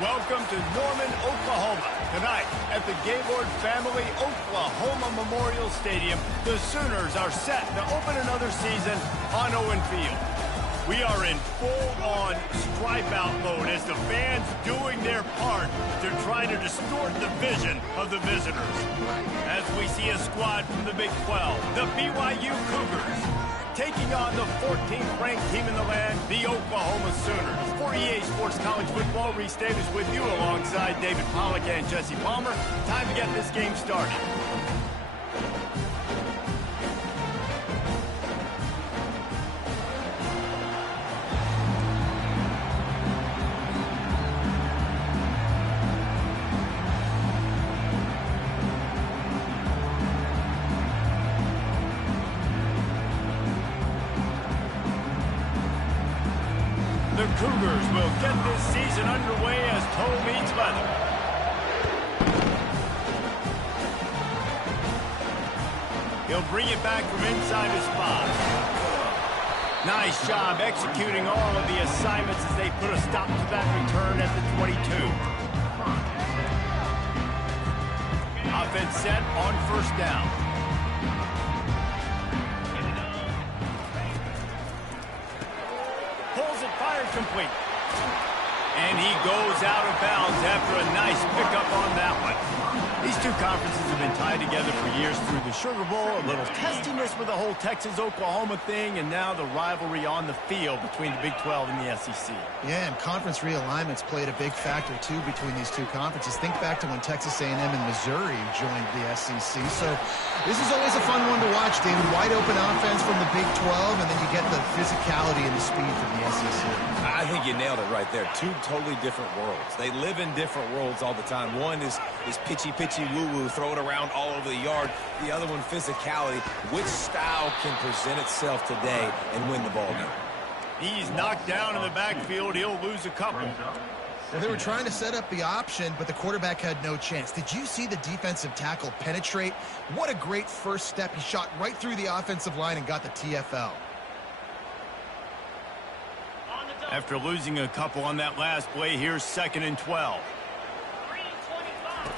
Welcome to Norman, Oklahoma. Tonight at the Gaylord Family Oklahoma Memorial Stadium, the Sooners are set to open another season on Owen Field. We are in full-on stripe-out mode as the fans doing their part to try to distort the vision of the visitors. As we see a squad from the Big 12, the BYU Cougars, taking on the 14th ranked team in the land, the Oklahoma Sooners. For EA Sports College Football, Reese Davis with you alongside David Pollack and Jesse Palmer. Time to get this game started. The Cougars will get this season underway as toe meets leather. He'll bring it back from inside his spot. Nice job executing all of the assignments as they put a stop to that return at the 22. Offense set on first down. Pulls it, fires complete. And he goes out of bounds after a nice pickup on that one. These two conferences have been tied together for years through the Sugar Bowl, a little testiness with the whole Texas-Oklahoma thing, and now the rivalry on the field between the Big 12 and the SEC. Yeah, and conference realignments played a big factor, too, between these two conferences. Think back to when Texas A&M and Missouri joined the SEC. So this is always a fun one to watch, David. Wide open offense from the Big 12, and then you get the physicality and the speed from the SEC. I think you nailed it right there. Two totally different worlds. They live in different worlds all the time. One is pitchy woo-woo, throw it around all over the yard. The other one, physicality. Which style can present itself today and win the ball game? He's knocked down in the backfield. He'll lose a couple. Well, they were trying to set up the option, but the quarterback had no chance. Did you see the defensive tackle penetrate? What a great first step. He shot right through the offensive line and got the TFL. After losing a couple on that last play, here's 2nd and 12.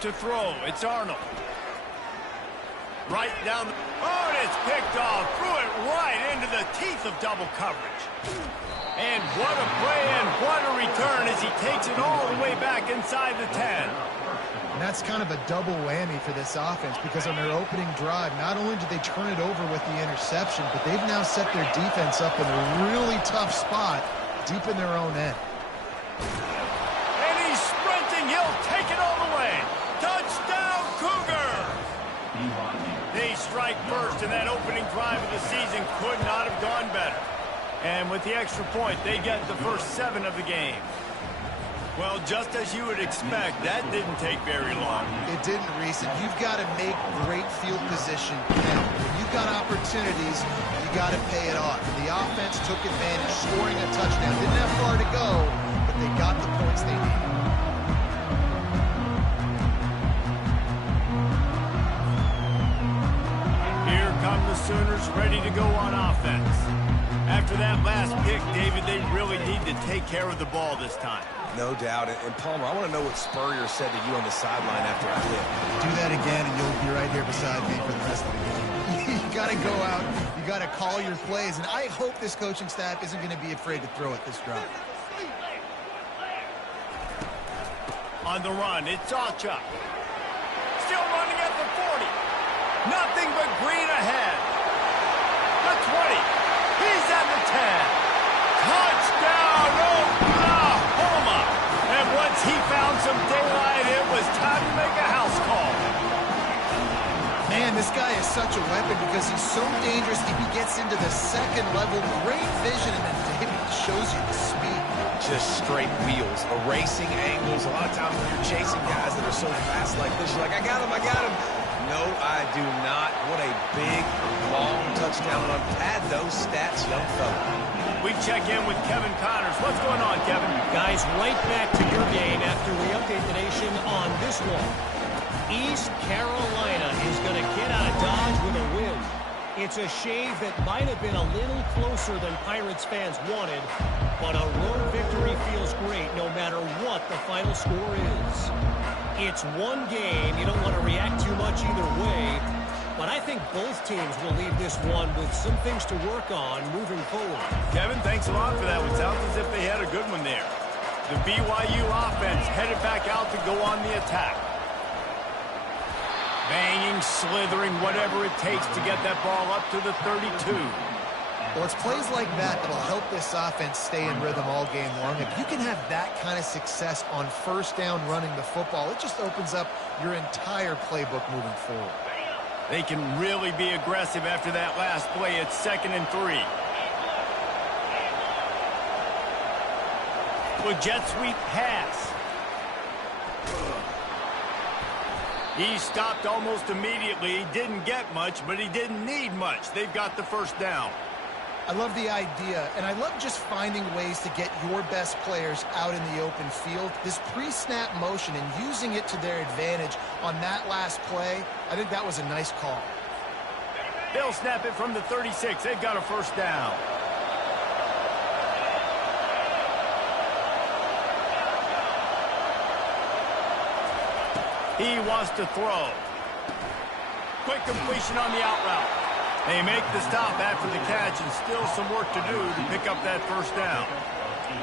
To throw, it's Arnold. Right down the... Oh, and it's picked off. Threw it right into the teeth of double coverage. And what a play and what a return as he takes it all the way back inside the 10. And that's kind of a double whammy for this offense because on their opening drive, not only did they turn it over with the interception, but they've now set their defense up in a really tough spot deep in their own end. And he's sprinting. He'll take it all the way. Touchdown, Cougar! They strike first, and that opening drive of the season could not have gone better. And with the extra point, they get the first 7 of the game. Well, just as you would expect, that didn't take very long. It didn't, Reese. And you've got to make great field position count. When you've got opportunities, you got to pay it off. And the offense took advantage, scoring a touchdown. Didn't have far to go, but they got the points they needed. Here come the Sooners ready to go on offense. After that last pick, David, they really need to take care of the ball this time. No doubt. And Palmer, I want to know what Spurrier said to you on the sideline after a hit. Do that again, and you'll be right here beside me for the rest of the game. You got to go out. You got to call your plays. And I hope this coaching staff isn't going to be afraid to throw it this drive. On the run, it's Alchuk. Still running at the 40. Nothing but green ahead. The 20. He's at the 10. Touchdown, Oklahoma! And once he found some daylight, it was time to make a house call. Man, this guy is such a weapon because he's so dangerous if he gets into the second level. Great vision, and then David shows you the speed. Just straight wheels, erasing angles. A lot of times when you're chasing guys that are so fast like this, you're like, I got him. No, I do not. What a big, long touchdown run. Pad those stats, young fella. We check in with Kevin Connors. What's going on, Kevin? Guys, right back to your game after we update the nation on this one. East Carolina is going to get out of Dodge with a win. It's a shave that might have been a little closer than Pirates fans wanted, but a road victory feels great no matter what what the final score is. It's one game. You don't want to react too much either way. But I think both teams will leave this one with some things to work on moving forward. Kevin, thanks a lot for that one. Sounds as if they had a good one there. The BYU offense headed back out to go on the attack. Banging, slithering, whatever it takes to get that ball up to the 32. Well, it's plays like that that'll help this offense stay in rhythm all game long. If you can have that kind of success on first down running the football, it just opens up your entire playbook moving forward. They can really be aggressive after that last play. It's 2nd and 3. With jet sweep pass. He stopped almost immediately. He didn't get much, but he didn't need much. They've got the first down. I love the idea, and I love just finding ways to get your best players out in the open field. This pre-snap motion and using it to their advantage on that last play, I think that was a nice call. They'll snap it from the 36. They've got a first down. He wants to throw. Quick completion on the out route. They make the stop after the catch, and still some work to do to pick up that first down.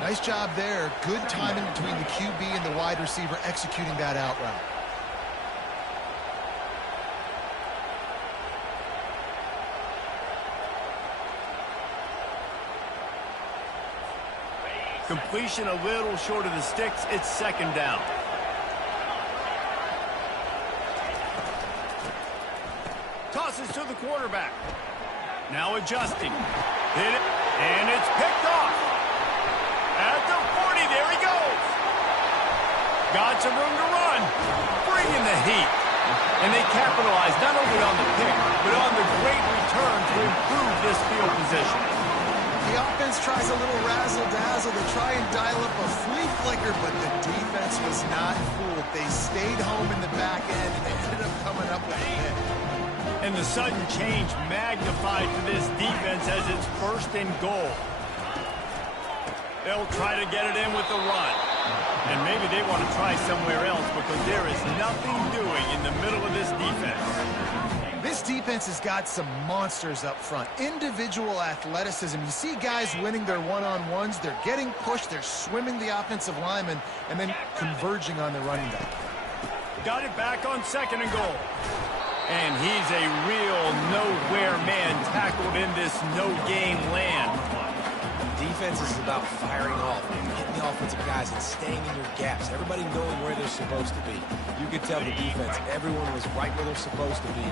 Nice job there. Good timing between the QB and the wide receiver executing that out route. Completion a little short of the sticks. It's 2nd down. Tosses to the quarterback. Now adjusting. Hit it, and it's picked off. At the 40, there he goes. Got some room to run. Bringing the heat. And they capitalize not only on the pick, but on the great return to improve this field position. The offense tries a little razzle-dazzle to try and dial up a flea flicker, but the defense was not fooled. They stayed home in the back end, and they ended up coming up with a hit. And the sudden change magnified for this defense as it's 1st and goal. They'll try to get it in with the run. And maybe they want to try somewhere else because there is nothing doing in the middle of this defense. This defense has got some monsters up front. Individual athleticism. You see guys winning their one-on-ones. They're getting pushed. They're swimming the offensive lineman and then converging on the running back. Got it back on 2nd and goal. And he's a real nowhere man tackled in this no-game land. Defense is about firing off, getting the offensive guys and staying in your gaps. Everybody knowing where they're supposed to be. You could tell the defense, everyone was right where they're supposed to be,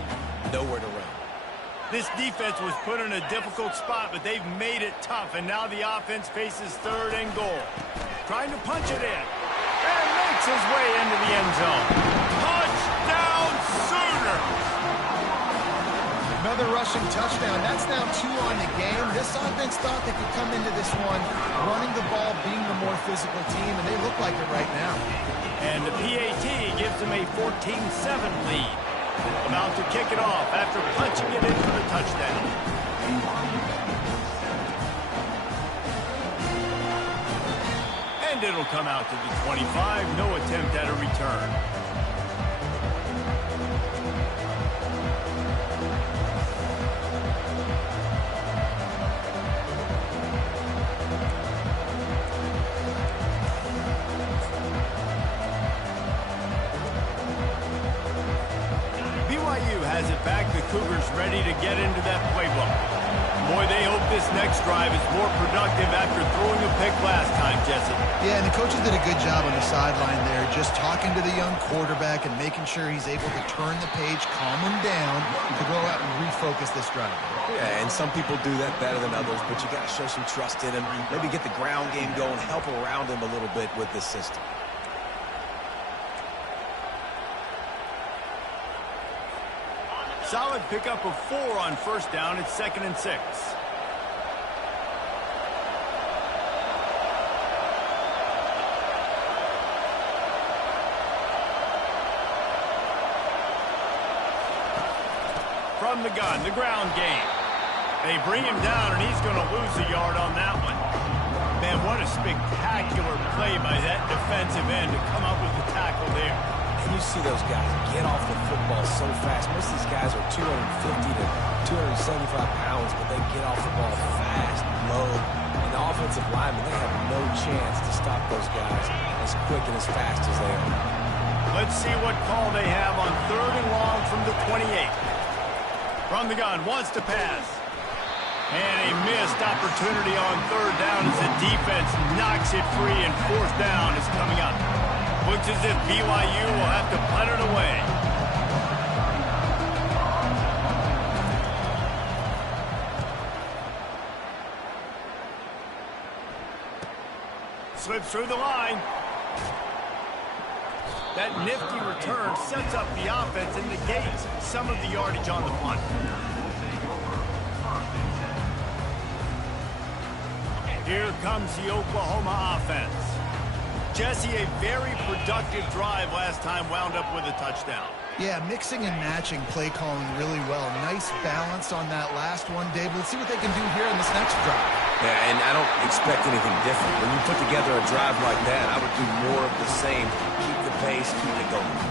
nowhere to run. This defense was put in a difficult spot, but they've made it tough, and now the offense faces 3rd and goal. Trying to punch it in, and makes his way into the end zone. Touchdown, Sooners! Another rushing touchdown. That's now 2 on the game. This offense thought they could come into this one running the ball, being the more physical team, and they look like it right now. And the PAT gives them a 14-7 lead. About to kick it off after punching it in for the touchdown. And it'll come out to the 25. No attempt at a return. Has it back. The Cougars ready to get into that playbook. Boy, they hope this next drive is more productive after throwing a pick last time, Jesse. Yeah, and the coaches did a good job on the sideline there, just talking to the young quarterback and making sure he's able to turn the page, calm him down, to go out and refocus this drive. Yeah, and some people do that better than others, but you got to show some trust in him. Maybe get the ground game going, help around him a little bit with this system. Solid pickup of 4 on first down. It's 2nd and 6. From the gun, the ground game. They bring him down, and he's going to lose a yard on that one. Man, what a spectacular play by that defensive end to come up with the tackle there. And you see those guys get off the football so fast. Most of these guys are 250 to 275 pounds, but they get off the ball fast, low. And the offensive linemen, they have no chance to stop those guys as quick and as fast as they are. Let's see what call they have on 3rd and long from the 28. From the gun, wants to pass. And a missed opportunity on 3rd down as the defense knocks it free, and 4th down is coming up. Looks as if BYU will have to punt it away. Slips through the line. That nifty return sets up the offense and negates some of the yardage on the punt. Here comes the Oklahoma offense. Jesse, a very productive drive last time, wound up with a touchdown. Yeah, mixing and matching play calling really well. Nice balance on that last one, Dave. Let's see what they can do here in this next drive. Yeah, and I don't expect anything different. When you put together a drive like that, I would do more of the same. Keep the pace, keep it going.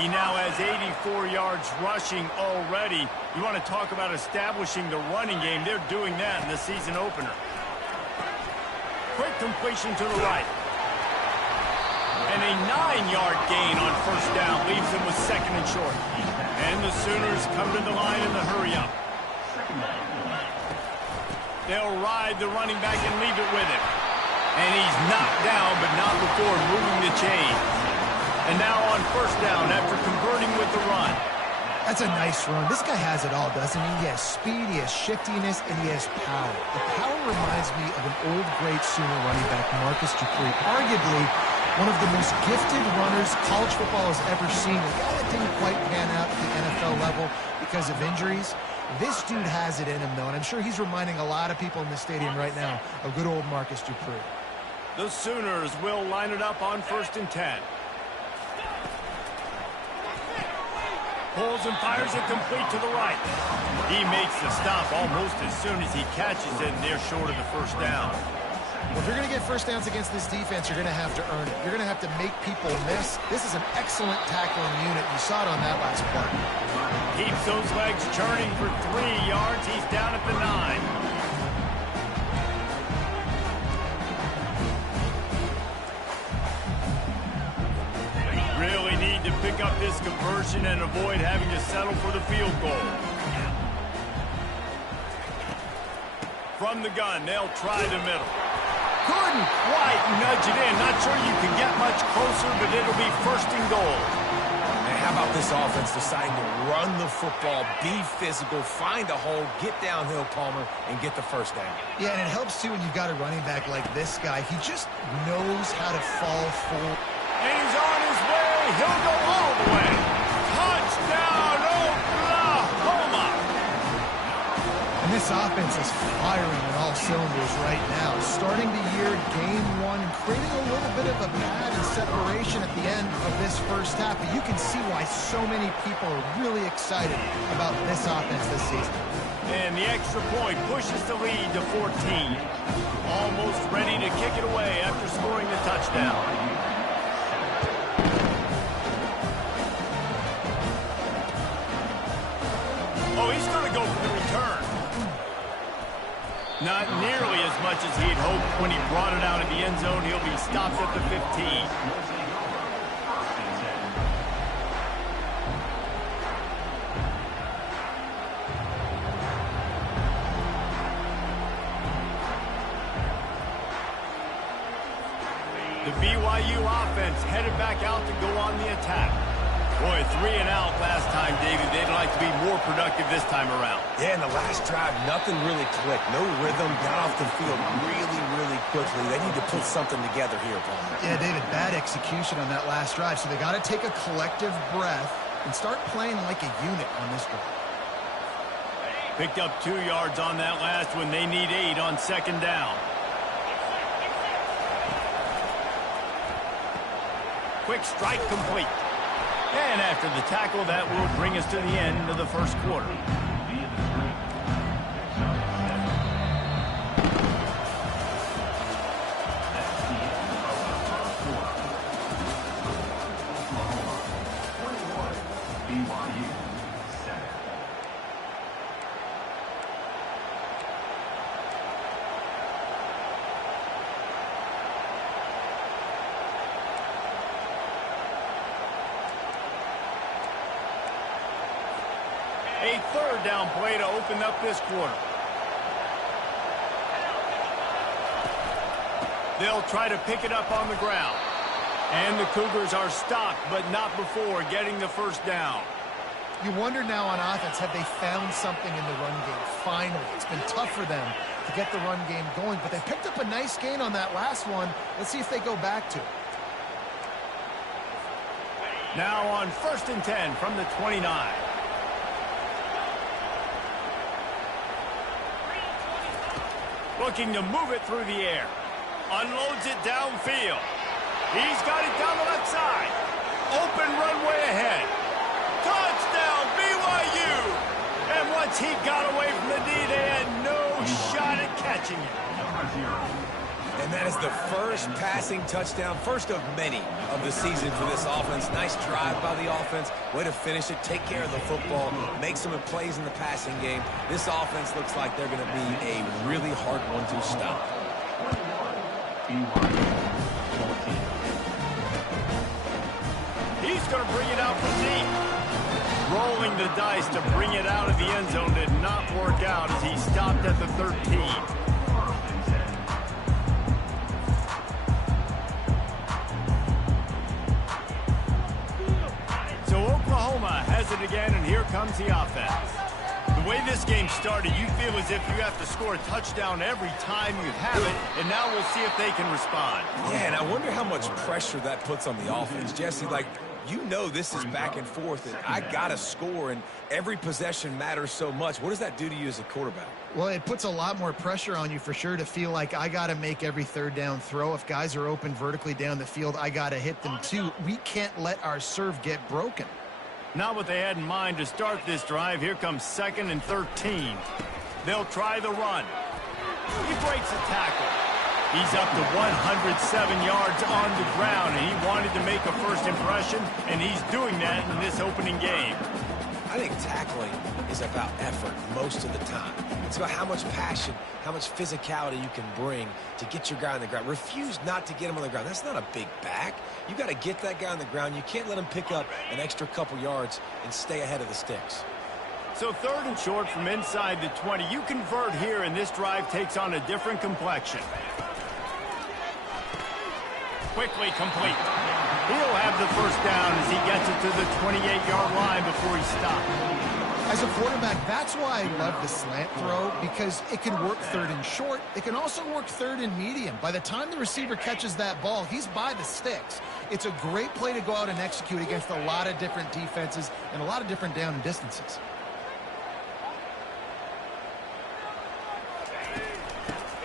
He now has 84 yards rushing already. You want to talk about establishing the running game. They're doing that in the season opener. Quick completion to the right. And a 9-yard gain on 1st down leaves them with 2nd and short. And the Sooners come to the line in the hurry-up. They'll ride the running back and leave it with him. And he's knocked down, but not before moving the chains. And now on 1st down after converting with the run. That's a nice run. This guy has it all, doesn't he? He has speed, he has shiftiness, and he has power. The power reminds me of an old, great Sooner running back, Marcus Dupree. Arguably one of the most gifted runners college football has ever seen. A guy that didn't quite pan out at the NFL level because of injuries. This dude has it in him, though, and I'm sure he's reminding a lot of people in the stadium right now of good old Marcus Dupree. The Sooners will line it up on 1st and 10. Pulls and fires it complete to the right. He makes the stop almost as soon as he catches it, and they're short of the 1st down. Well, if you're going to get 1st downs against this defense, you're going to have to earn it. You're going to have to make people miss. This is an excellent tackling unit. You saw it on that last play. Keeps those legs churning for 3 yards. He's down at the 9. Really need to pick up this conversion and avoid having to settle for the field goal. From the gun, they'll try the middle. Couldn't quite nudge it in. Not sure you can get much closer, but it'll be 1st and goal. And how about this offense deciding to run the football, be physical, find a hole, get downhill, Palmer, and get the 1st down? Yeah, and it helps, too, when you've got a running back like this guy. He just knows how to fall forward. And he's on his way. He'll go all the way. Touchdown, Oklahoma! And this offense is firing on all cylinders right now. Starting the year, game 1, and creating a little bit of a pad and separation at the end of this 1st half. But you can see why so many people are really excited about this offense this season. And the extra point pushes the lead to 14. Almost ready to kick it away after scoring the touchdown. Oh, he's going to go for the return. Not nearly as much as he had hoped when he brought it out of the end zone. He'll be stopped at the 15. The BYU offense headed back out to go on the attack. Boy, 3 and out last time, David. They'd like to be more productive this time around. Yeah, in the last drive, nothing really clicked. No rhythm, got off the field really, really quickly. They need to put something together here, Palmer. Yeah, David, bad execution on that last drive. So they got to take a collective breath and start playing like a unit on this drive. Picked up 2 yards on that last one. They need 8 on 2nd down. Quick strike complete. And after the tackle, that will bring us to the end of the 1st quarter. A third down play to open up this quarter. They'll try to pick it up on the ground. And the Cougars are stopped, but not before getting the first down. You wonder now on offense, have they found something in the run game? Finally, it's been tough for them to get the run game going, but they picked up a nice gain on that last one. Let's see if they go back to it. Now on 1st and 10 from the 29. Looking to move it through the air. Unloads it downfield. He's got it down the left side. Open runway ahead. Touchdown, BYU! And once he got away from the D, they had no shot at catching it. And that is the first passing touchdown, first of many of the season for this offense. Nice drive by the offense. Way to finish it, take care of the football, make some plays in the passing game. This offense looks like they're going to be a really hard one to stop. He's going to bring it out from deep. Rolling the dice to bring it out of the end zone did not work out as he stopped at the 13. So Oklahoma has it again, and here comes the offense. The way this game started, you feel as if you have to score a touchdown every time you have it, and now we'll see if they can respond. Yeah, and I wonder how much pressure that puts on the offense. Jesse, like, you know this is back and forth, and I got to score, and every possession matters so much. What does that do to you as a quarterback? Well, it puts a lot more pressure on you for sure to feel like I got to make every third down throw. If guys are open vertically down the field, I got to hit them too. We can't let our serve get broken. Not what they had in mind to start this drive. Here comes 2nd and 13. They'll try the run. He breaks a tackle. He's up to 107 yards on the ground, and he wanted to make a first impression, and he's doing that in this opening game. I think tackling is about effort most of the time. It's about how much passion, how much physicality you can bring to get your guy on the ground. Refuse not to get him on the ground. That's not a big back. You got to get that guy on the ground. You can't let him pick up an extra couple yards and stay ahead of the sticks. So 3rd and short from inside the 20. You convert here, and this drive takes on a different complexion. Quickly complete. He'll have the first down as he gets it to the 28-yard line before he stops. As a quarterback, that's why I love the slant throw, because it can work 3rd and short. It can also work 3rd and medium. By the time the receiver catches that ball, he's by the sticks. It's a great play to go out and execute against a lot of different defenses and a lot of different down and distances.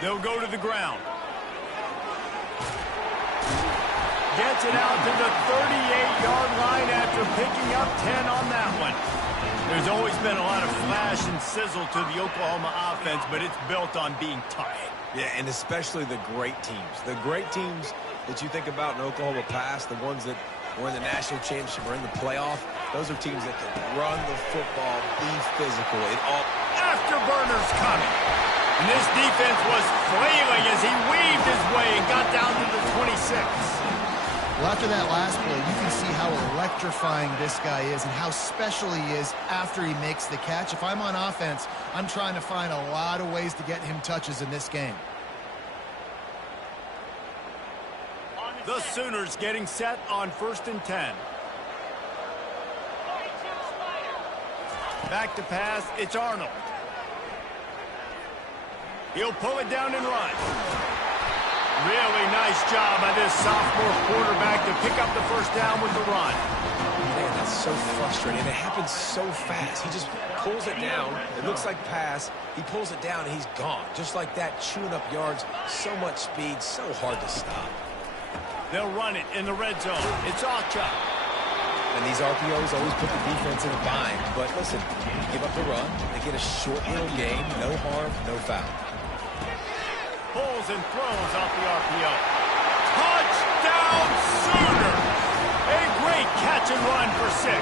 They'll go to the ground. Gets it out to the 38-yard line after picking up 10 on that one. There's always been a lot of flash and sizzle to the Oklahoma offense, but it's built on being tough. Yeah, and especially the great teams. The great teams that you think about in Oklahoma past, the ones that were in the national championship or in the playoff, those are teams that can run the football, be physical. Afterburners coming. And this defense was flailing as he weaved his way and got down to the 26. Well, after that last play, you can see how electrifying this guy is and how special he is after he makes the catch. If I'm on offense, I'm trying to find a lot of ways to get him touches in this game. The Sooners getting set on 1st and 10. Back to pass, it's Arnold. He'll pull it down and run. Really nice job by this sophomore quarterback to pick up the first down with the run. Man, that's so frustrating. It happens so fast. He just pulls it down. It looks like pass. He pulls it down, and he's gone. Just like that, chewing up yards. So much speed, so hard to stop. They'll run it in the red zone. It's Acha. And these RPOs always put the defense in a bind. But listen, give up the run. They get a short little game. No harm, no foul. Pulls and throws off the RPO. Touchdown Sooner! A great catch and run for 6.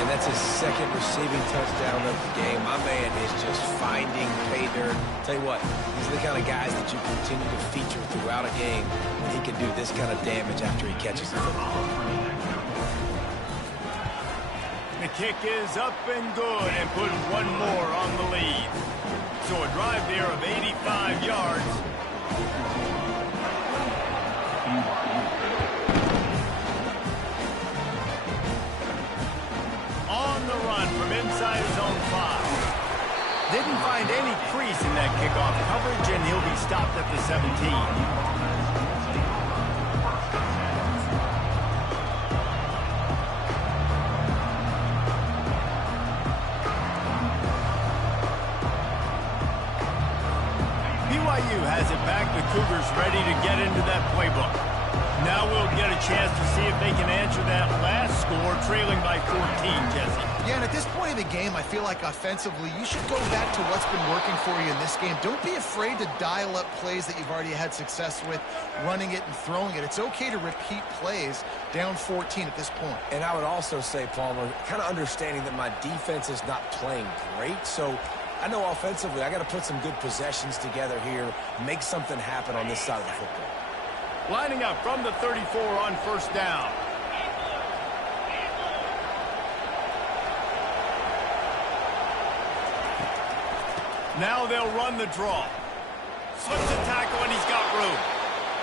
And that's his 2nd receiving touchdown of the game. My man is just finding pay dirt. Tell you what, these are the kind of guys that you continue to feature throughout a game when he can do this kind of damage after he catches the football. The kick is up and good and put one more on the lead. So a drive there of 85 yards. On the run from inside his own 5. Didn't find any crease in that kickoff coverage, and he'll be stopped at the 17. BYU has it back. The Cougars ready to get into that playbook. Now we'll get a chance to see if they can answer that last score, trailing by 14, Jesse. Yeah, and at this point in the game, I feel like offensively, you should go back to what's been working for you in this game. Don't be afraid to dial up plays that you've already had success with, running it and throwing it. It's okay to repeat plays down 14 at this point. And I would also say, Palmer, kind of understanding that my defense is not playing great, so I know offensively I got to put some good possessions together here, make something happen on this side of the football. Lining up from the 34 on first down. Now they'll run the draw. Slips a tackle and he's got room.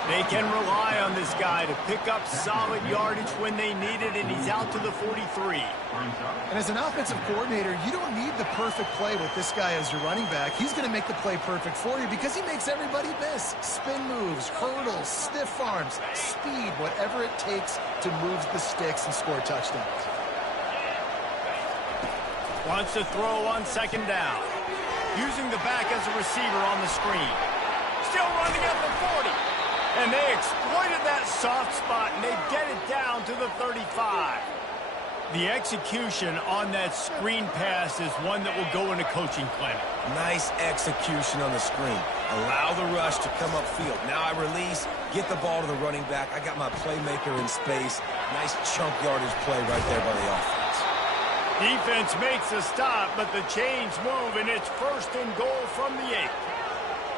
They can rely on this guy to pick up solid yardage when they need it, and he's out to the 43. And as an offensive coordinator, you don't need the perfect play with this guy as your running back. He's going to make the play perfect for you because he makes everybody miss. Spin moves, hurdles, stiff arms, speed, whatever it takes to move the sticks and score touchdowns. Wants to throw on second down. Using the back as a receiver on the screen. Still running at the 40. And they exploited that soft spot, and they get it down to the 35. The execution on that screen pass is one that will go in a coaching clinic. Nice execution on the screen. Allow the rush to come upfield. Now I release, get the ball to the running back. I got my playmaker in space. Nice chunk yardage play right there by the offense. Defense makes a stop, but the chains move, and it's first and goal from the 8.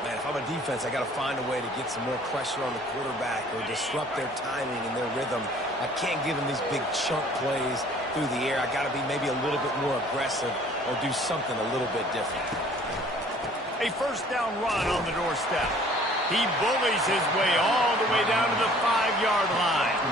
Man, if I'm a defense, I got to find a way to get some more pressure on the quarterback or disrupt their timing and their rhythm. I can't give them these big chunk plays through the air. I got to be maybe a little bit more aggressive or do something a little bit different. A first down run on the doorstep. He bullies his way all the way down to the 5-yard line.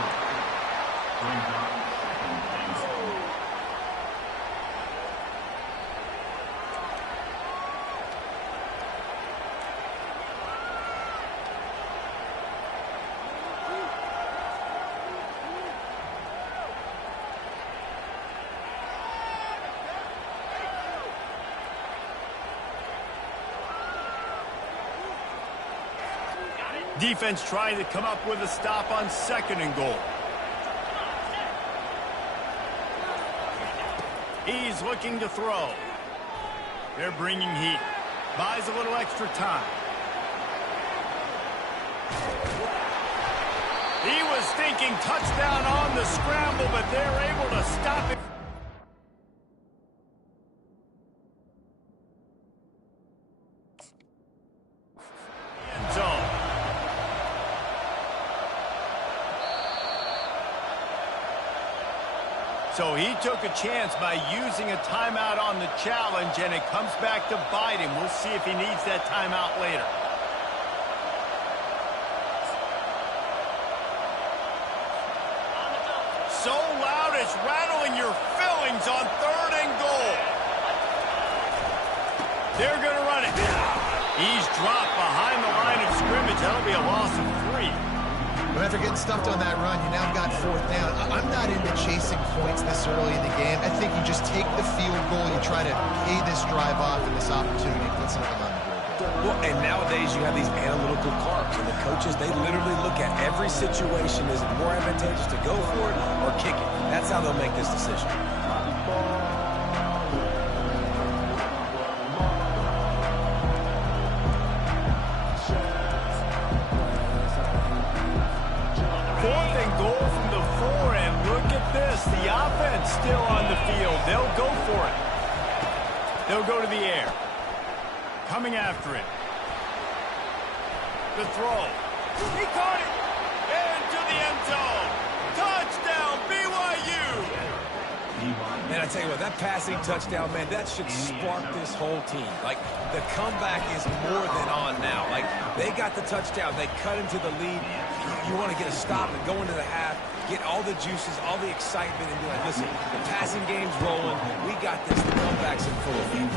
Defense trying to come up with a stop on second and goal. He's looking to throw. They're bringing heat. Buys a little extra time. He was thinking touchdown on the scramble, but they're able to stop it. End zone. So he took a chance by using a timeout on the challenge, and it comes back to bite him. We'll see if he needs that timeout later. So loud it's rattling your fillings on third and goal. They're going to run it. He's dropped behind the line of scrimmage. That'll be a loss of 3. But after getting stuffed on that run, you now got fourth down. I'm not into chasing points this early in the game. I think you just take the field goal. You try to pay this drive off and this opportunity to put something on the board. Well, and nowadays you have these analytical cards, and the coaches, they literally look at every situation. Is it more advantageous to go for it or kick it? That's how they'll make this decision. The offense still on the field. They'll go for it. They'll go to the air. Coming after it. The throw. He caught it. Into the end zone. Touchdown, BYU. Man, Man, I tell you what, that passing touchdown, man, that should spark this whole team. Like, the comeback is more than on now. Like, they got the touchdown. They cut into the lead. You want to get a stop and go into the half, get all the juices, all the excitement, and be like, listen, the passing game's rolling. We got this. The comeback's in full effect.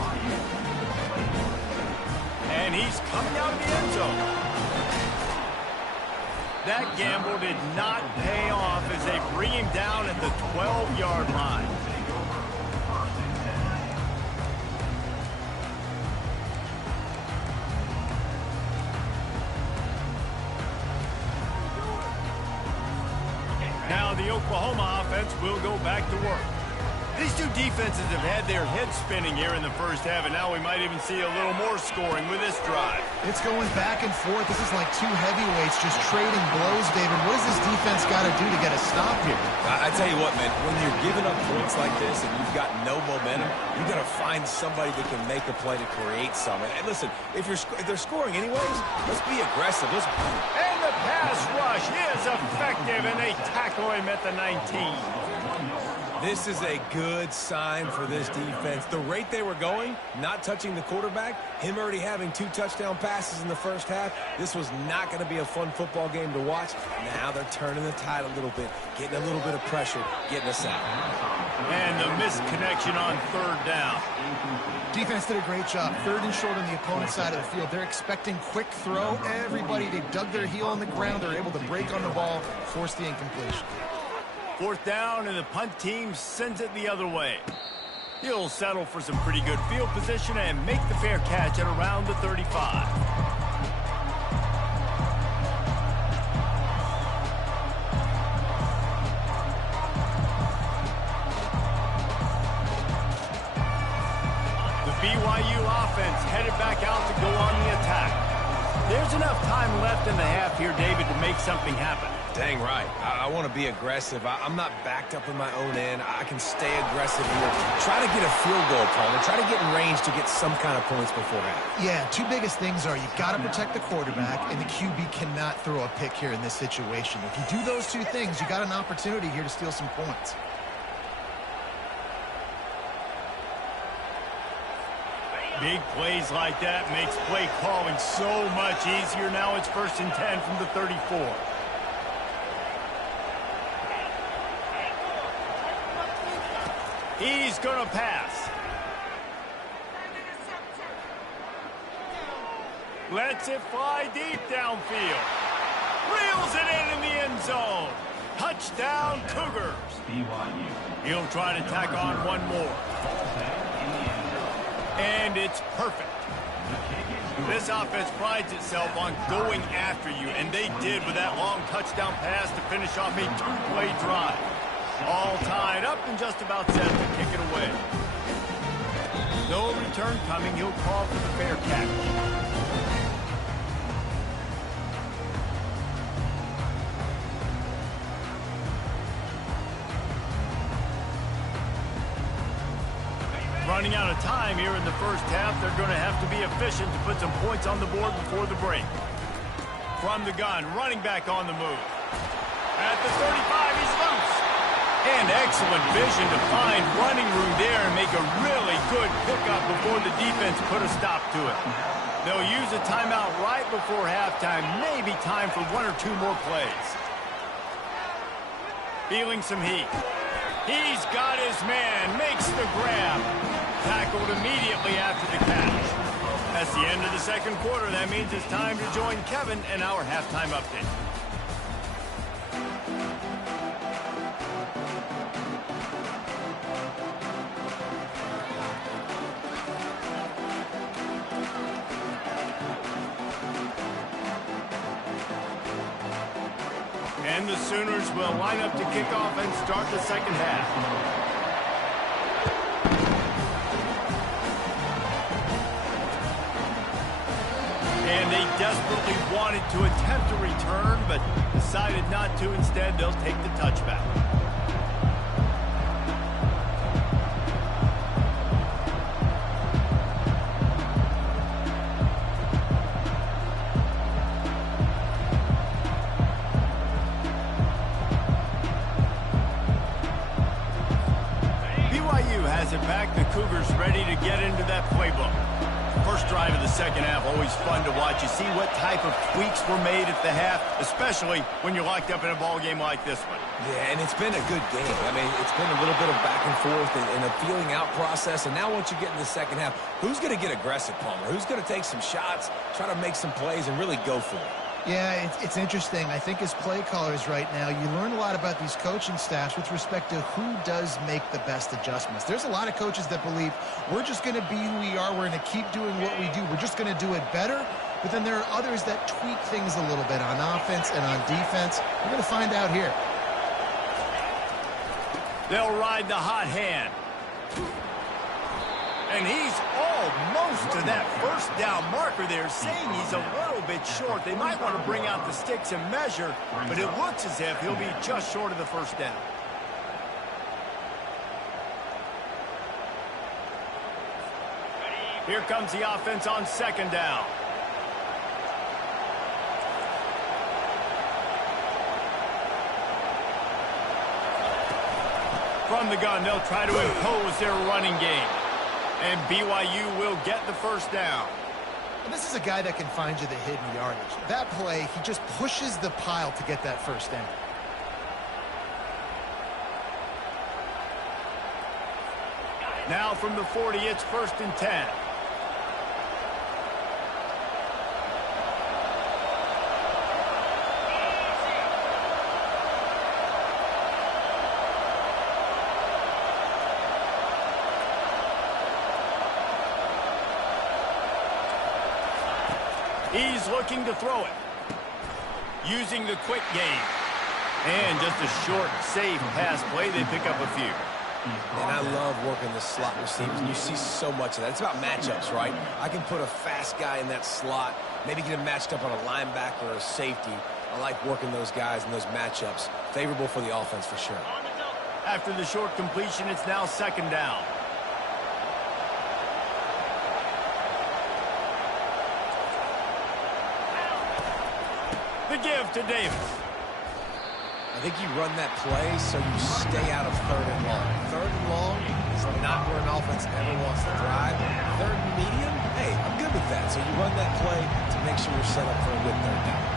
And he's coming out of the end zone. That gamble did not pay off as they bring him down at the 12-yard line. Now the Oklahoma offense will go back to work. These two defenses have had their heads spinning here in the first half, and now we might even see a little more scoring with this drive. It's going back and forth. This is like two heavyweights just trading blows, David. What does this defense got to do to get a stop here? I tell you what, man, when you're giving up points like this and you've got no momentum, you got to find somebody that can make a play to create something. And listen, if they're scoring anyways, let's be aggressive. And the pass rush is effective, and they tackle him at the 19. This is a good sign for this defense. The rate they were going, not touching the quarterback, him already having 2 touchdown passes in the first half, this was not going to be a fun football game to watch. Now they're turning the tide a little bit, getting a little bit of pressure, getting us out. And the missed connection on third down. Defense did a great job. Third and short on the opponent's side of the field. They're expecting quick throw. Everybody, they dug their heel on the ground. They're able to break on the ball, force the incompletion. Fourth down, and the punt team sends it the other way. He'll settle for some pretty good field position and make the fair catch at around the 35. The BYU offense headed back out to go on the attack. There's enough time left in the half here, David, to make something happen. Dang right. I want to be aggressive. I'm not backed up in my own end. I can stay aggressive here. Try to get a field goal, Palmer. Try to get in range to get some kind of points before half. Yeah, two biggest things are you got to protect the quarterback, and the QB cannot throw a pick here in this situation. If you do those two things, you got an opportunity here to steal some points. Big plays like that makes play calling so much easier. Now it's 1st and 10 from the 34. He's going to pass. Lets it fly deep downfield. Reels it in the end zone. Touchdown, Cougars. He'll try to tack on one more. And it's perfect. This offense prides itself on going after you, and they did with that long touchdown pass to finish off a 2-play drive. All tied up and just about set to kick it away. No return coming. He'll call for the fair catch. Running out of time here in the first half. They're going to have to be efficient to put some points on the board before the break. From the gun, running back on the move. At the 35, he's loose. And excellent vision to find running room there and make a really good pickup before the defense put a stop to it. They'll use a timeout right before halftime. Maybe time for 1 or 2 more plays. Feeling some heat. He's got his man, makes the grab. Tackled immediately after the catch. That's the end of the second quarter. That means it's time to join Kevin and our halftime update. And the Sooners will line up to kick off and start the second half. And they desperately wanted to attempt a return, but decided not to. Instead, they'll take the touchback. BYU it back. The Cougars ready to get into that playbook. First drive of the second half, always fun to watch. You see what type of tweaks were made at the half, especially when you're locked up in a ball game like this one. Yeah, and it's been a good game. I mean, it's been a little bit of back and forth and a feeling out process. And now once you get in the second half, who's going to get aggressive, Palmer? Who's going to take some shots, try to make some plays, and really go for it? Yeah, it's interesting. I think as play callers right now, you learn a lot about these coaching staffs with respect to who does make the best adjustments. There's a lot of coaches that believe we're just going to be who we are. We're going to keep doing what we do. We're just going to do it better. But then there are others that tweak things a little bit on offense and on defense. We're going to find out here. They'll ride the hot hand. And he's almost to that first down marker there, saying he's a little bit short. They might want to bring out the sticks and measure, but it looks as if he'll be just short of the first down. Here comes the offense on second down. From the gun, they'll try to impose their running game. And BYU will get the first down. And this is a guy that can find you the hidden yardage. That play, he just pushes the pile to get that first down. Now from the 40, it's 1st and 10. He's looking to throw it. Using the quick game. And just a short, safe pass play. They pick up a few. And I love working the slot receivers. And you see so much of that. It's about matchups, right? I can put a fast guy in that slot, maybe get him matched up on a linebacker or a safety. I like working those guys in those matchups. Favorable for the offense for sure. After the short completion, it's now 2nd down. The give to Davis. I think you run that play so you stay out of 3rd and long. 3rd and long is not where an offense ever wants to drive. 3rd and medium, hey, I'm good with that. So you run that play to make sure you're set up for a good 3rd down.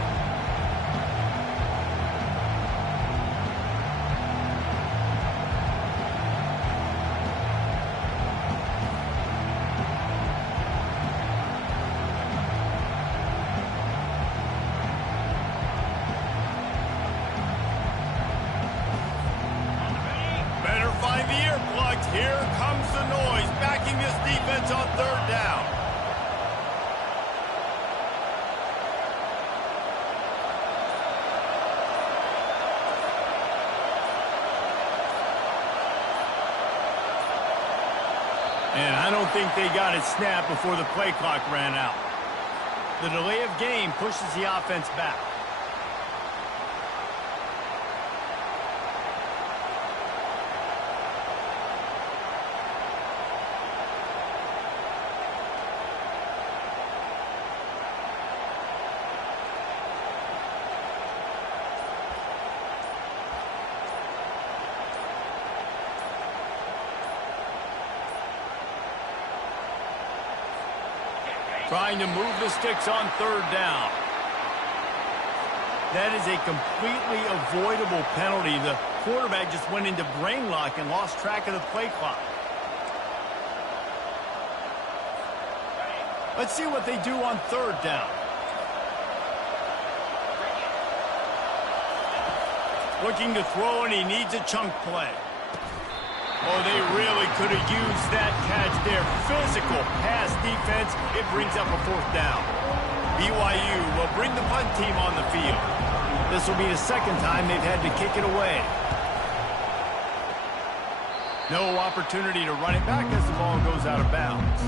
Here comes the noise, backing this defense on 3rd down. And I don't think they got it snapped before the play clock ran out. The delay of game pushes the offense back. Trying to move the sticks on 3rd down. That is a completely avoidable penalty. The quarterback just went into brain lock and lost track of the play clock. Let's see what they do on 3rd down. Looking to throw, and he needs a chunk play. Oh, they really could have used that catch there. Physical pass defense. It brings up a 4th down. BYU will bring the punt team on the field. This will be the 2nd time they've had to kick it away. No opportunity to run it back as the ball goes out of bounds.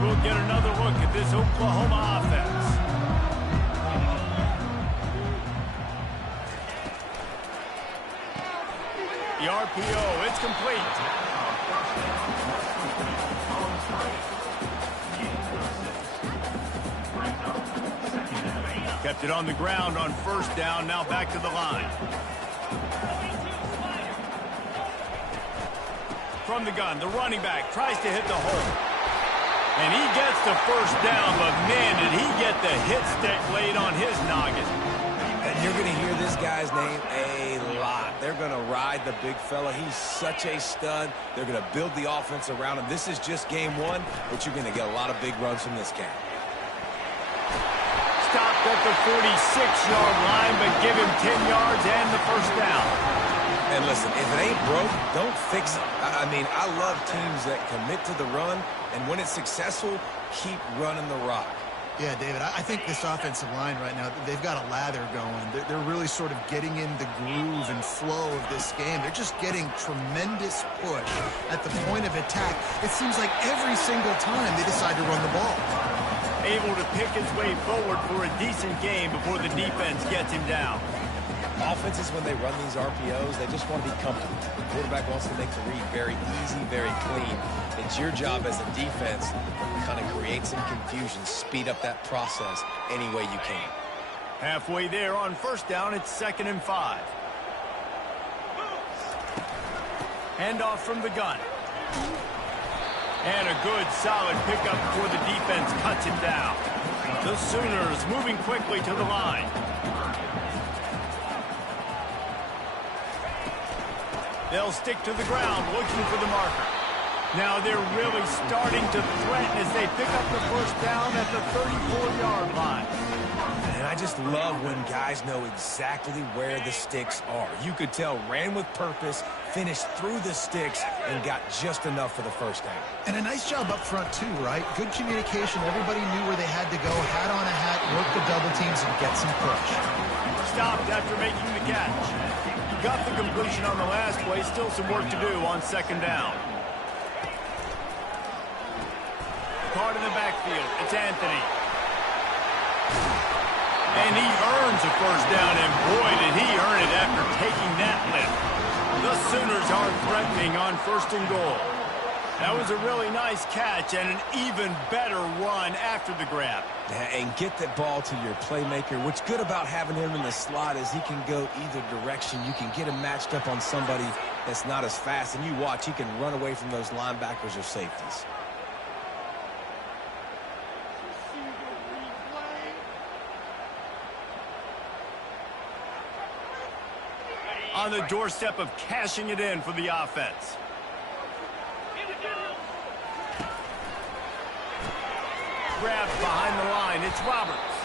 We'll get another look at this Oklahoma offense. RPO. It's complete. Kept it on the ground on first down. Now back to the line. From the gun, the running back tries to hit the hole. And he gets the first down, but man, did he get the hit stick laid on his noggin. And you're going to hear this guy's name a lot. They're going to ride the big fella. He's such a stud. They're going to build the offense around him. This is just game one, but you're going to get a lot of big runs from this guy. Stopped at the 46-yard line, but give him 10 yards and the first down. And listen, if it ain't broke, don't fix it. I mean, I love teams that commit to the run, and when it's successful, keep running the rock. Yeah, David, I think this offensive line right now, they've got a lather going. They're really sort of getting in the groove and flow of this game. They're just getting tremendous push at the point of attack. It seems like every single time they decide to run the ball. Able to pick his way forward for a decent game before the defense gets him down. Offenses, when they run these RPOs, they just want to be comfortable. The quarterback wants to make the read very easy, very clean. It's your job as a defense to kind of create some confusion, speed up that process any way you can. Halfway there on first down, it's 2nd and 5. Handoff from the gun. And a good, solid pickup before the defense cuts him down. The Sooners moving quickly to the line. They'll stick to the ground, looking for the marker. Now they're really starting to threaten as they pick up the first down at the 34-yard line. And I just love when guys know exactly where the sticks are. You could tell, ran with purpose, finished through the sticks, and got just enough for the first down. And a nice job up front, too, right? Good communication. Everybody knew where they had to go, hat on a hat, work the double teams, and get some push. Stopped after making the catch. Got the completion on the last play. Still some work to do on 2nd down. Caught in the backfield. It's Anthony. And he earns a first down, and boy, did he earn it after taking that lift. The Sooners are threatening on 1st and goal. That was a really nice catch and an even better run after the grab. And get that ball to your playmaker. What's good about having him in the slot is he can go either direction. You can get him matched up on somebody that's not as fast, and you watch, he can run away from those linebackers or safeties. On the doorstep of cashing it in for the offense. Grabbed behind the line, it's Roberts.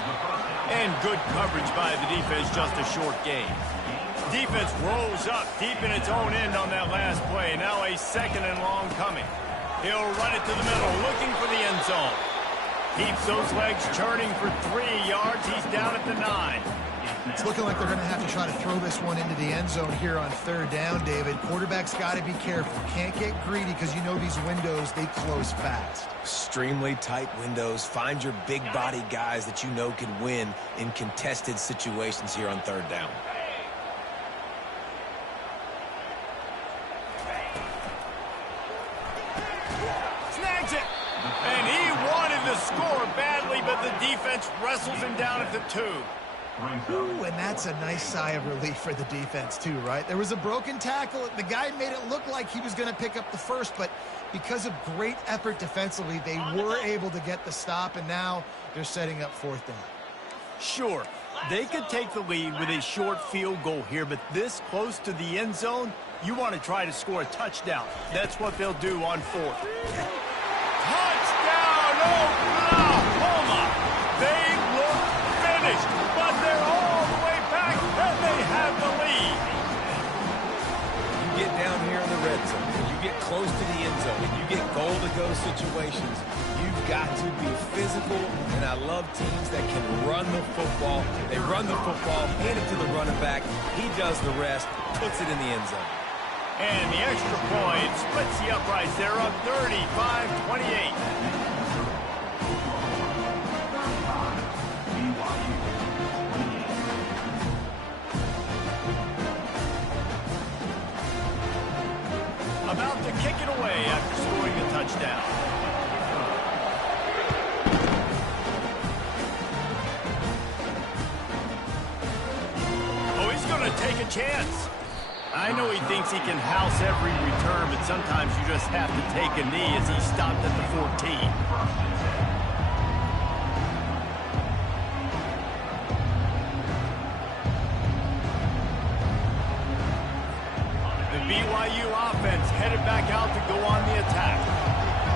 And good coverage by the defense, just a short gain. Defense rolls up deep in its own end on that last play. Now a 2nd and long coming. He'll run it to the middle, looking for the end zone. Keeps those legs churning for 3 yards. He's down at the 9. It's looking like they're going to have to try to throw this one into the end zone here on 3rd down, David. Quarterback's got to be careful. Can't get greedy because you know these windows, they close fast. Extremely tight windows. Find your big body guys that you know can win in contested situations here on 3rd down. Snags it! And he wanted to score badly, but the defense wrestles him down at the 2. Ooh, and that's a nice sigh of relief for the defense, too, right? There was a broken tackle. The guy made it look like he was going to pick up the first, but because of great effort defensively, they were able to get the stop, and now they're setting up 4th down. Sure, they could take the lead with a short field goal here, but this close to the end zone, you want to try to score a touchdown. That's what they'll do on 4th. Touchdown, Oklahoma! They look finished, but they're all the way back, and they have the lead. You get down here in the red zone, and you get close to the end zone, and you get goal-to-go situations, you've got to be physical, and I love teams that can run the football. They run the football, hand it to the running back, he does the rest, puts it in the end zone. And the extra point splits the uprights. They're up 35-28. down. Oh, he's going to take a chance. I know he thinks he can house every return, but sometimes you just have to take a knee as he stopped at the 14. The BYU offense headed back out to go on the attack.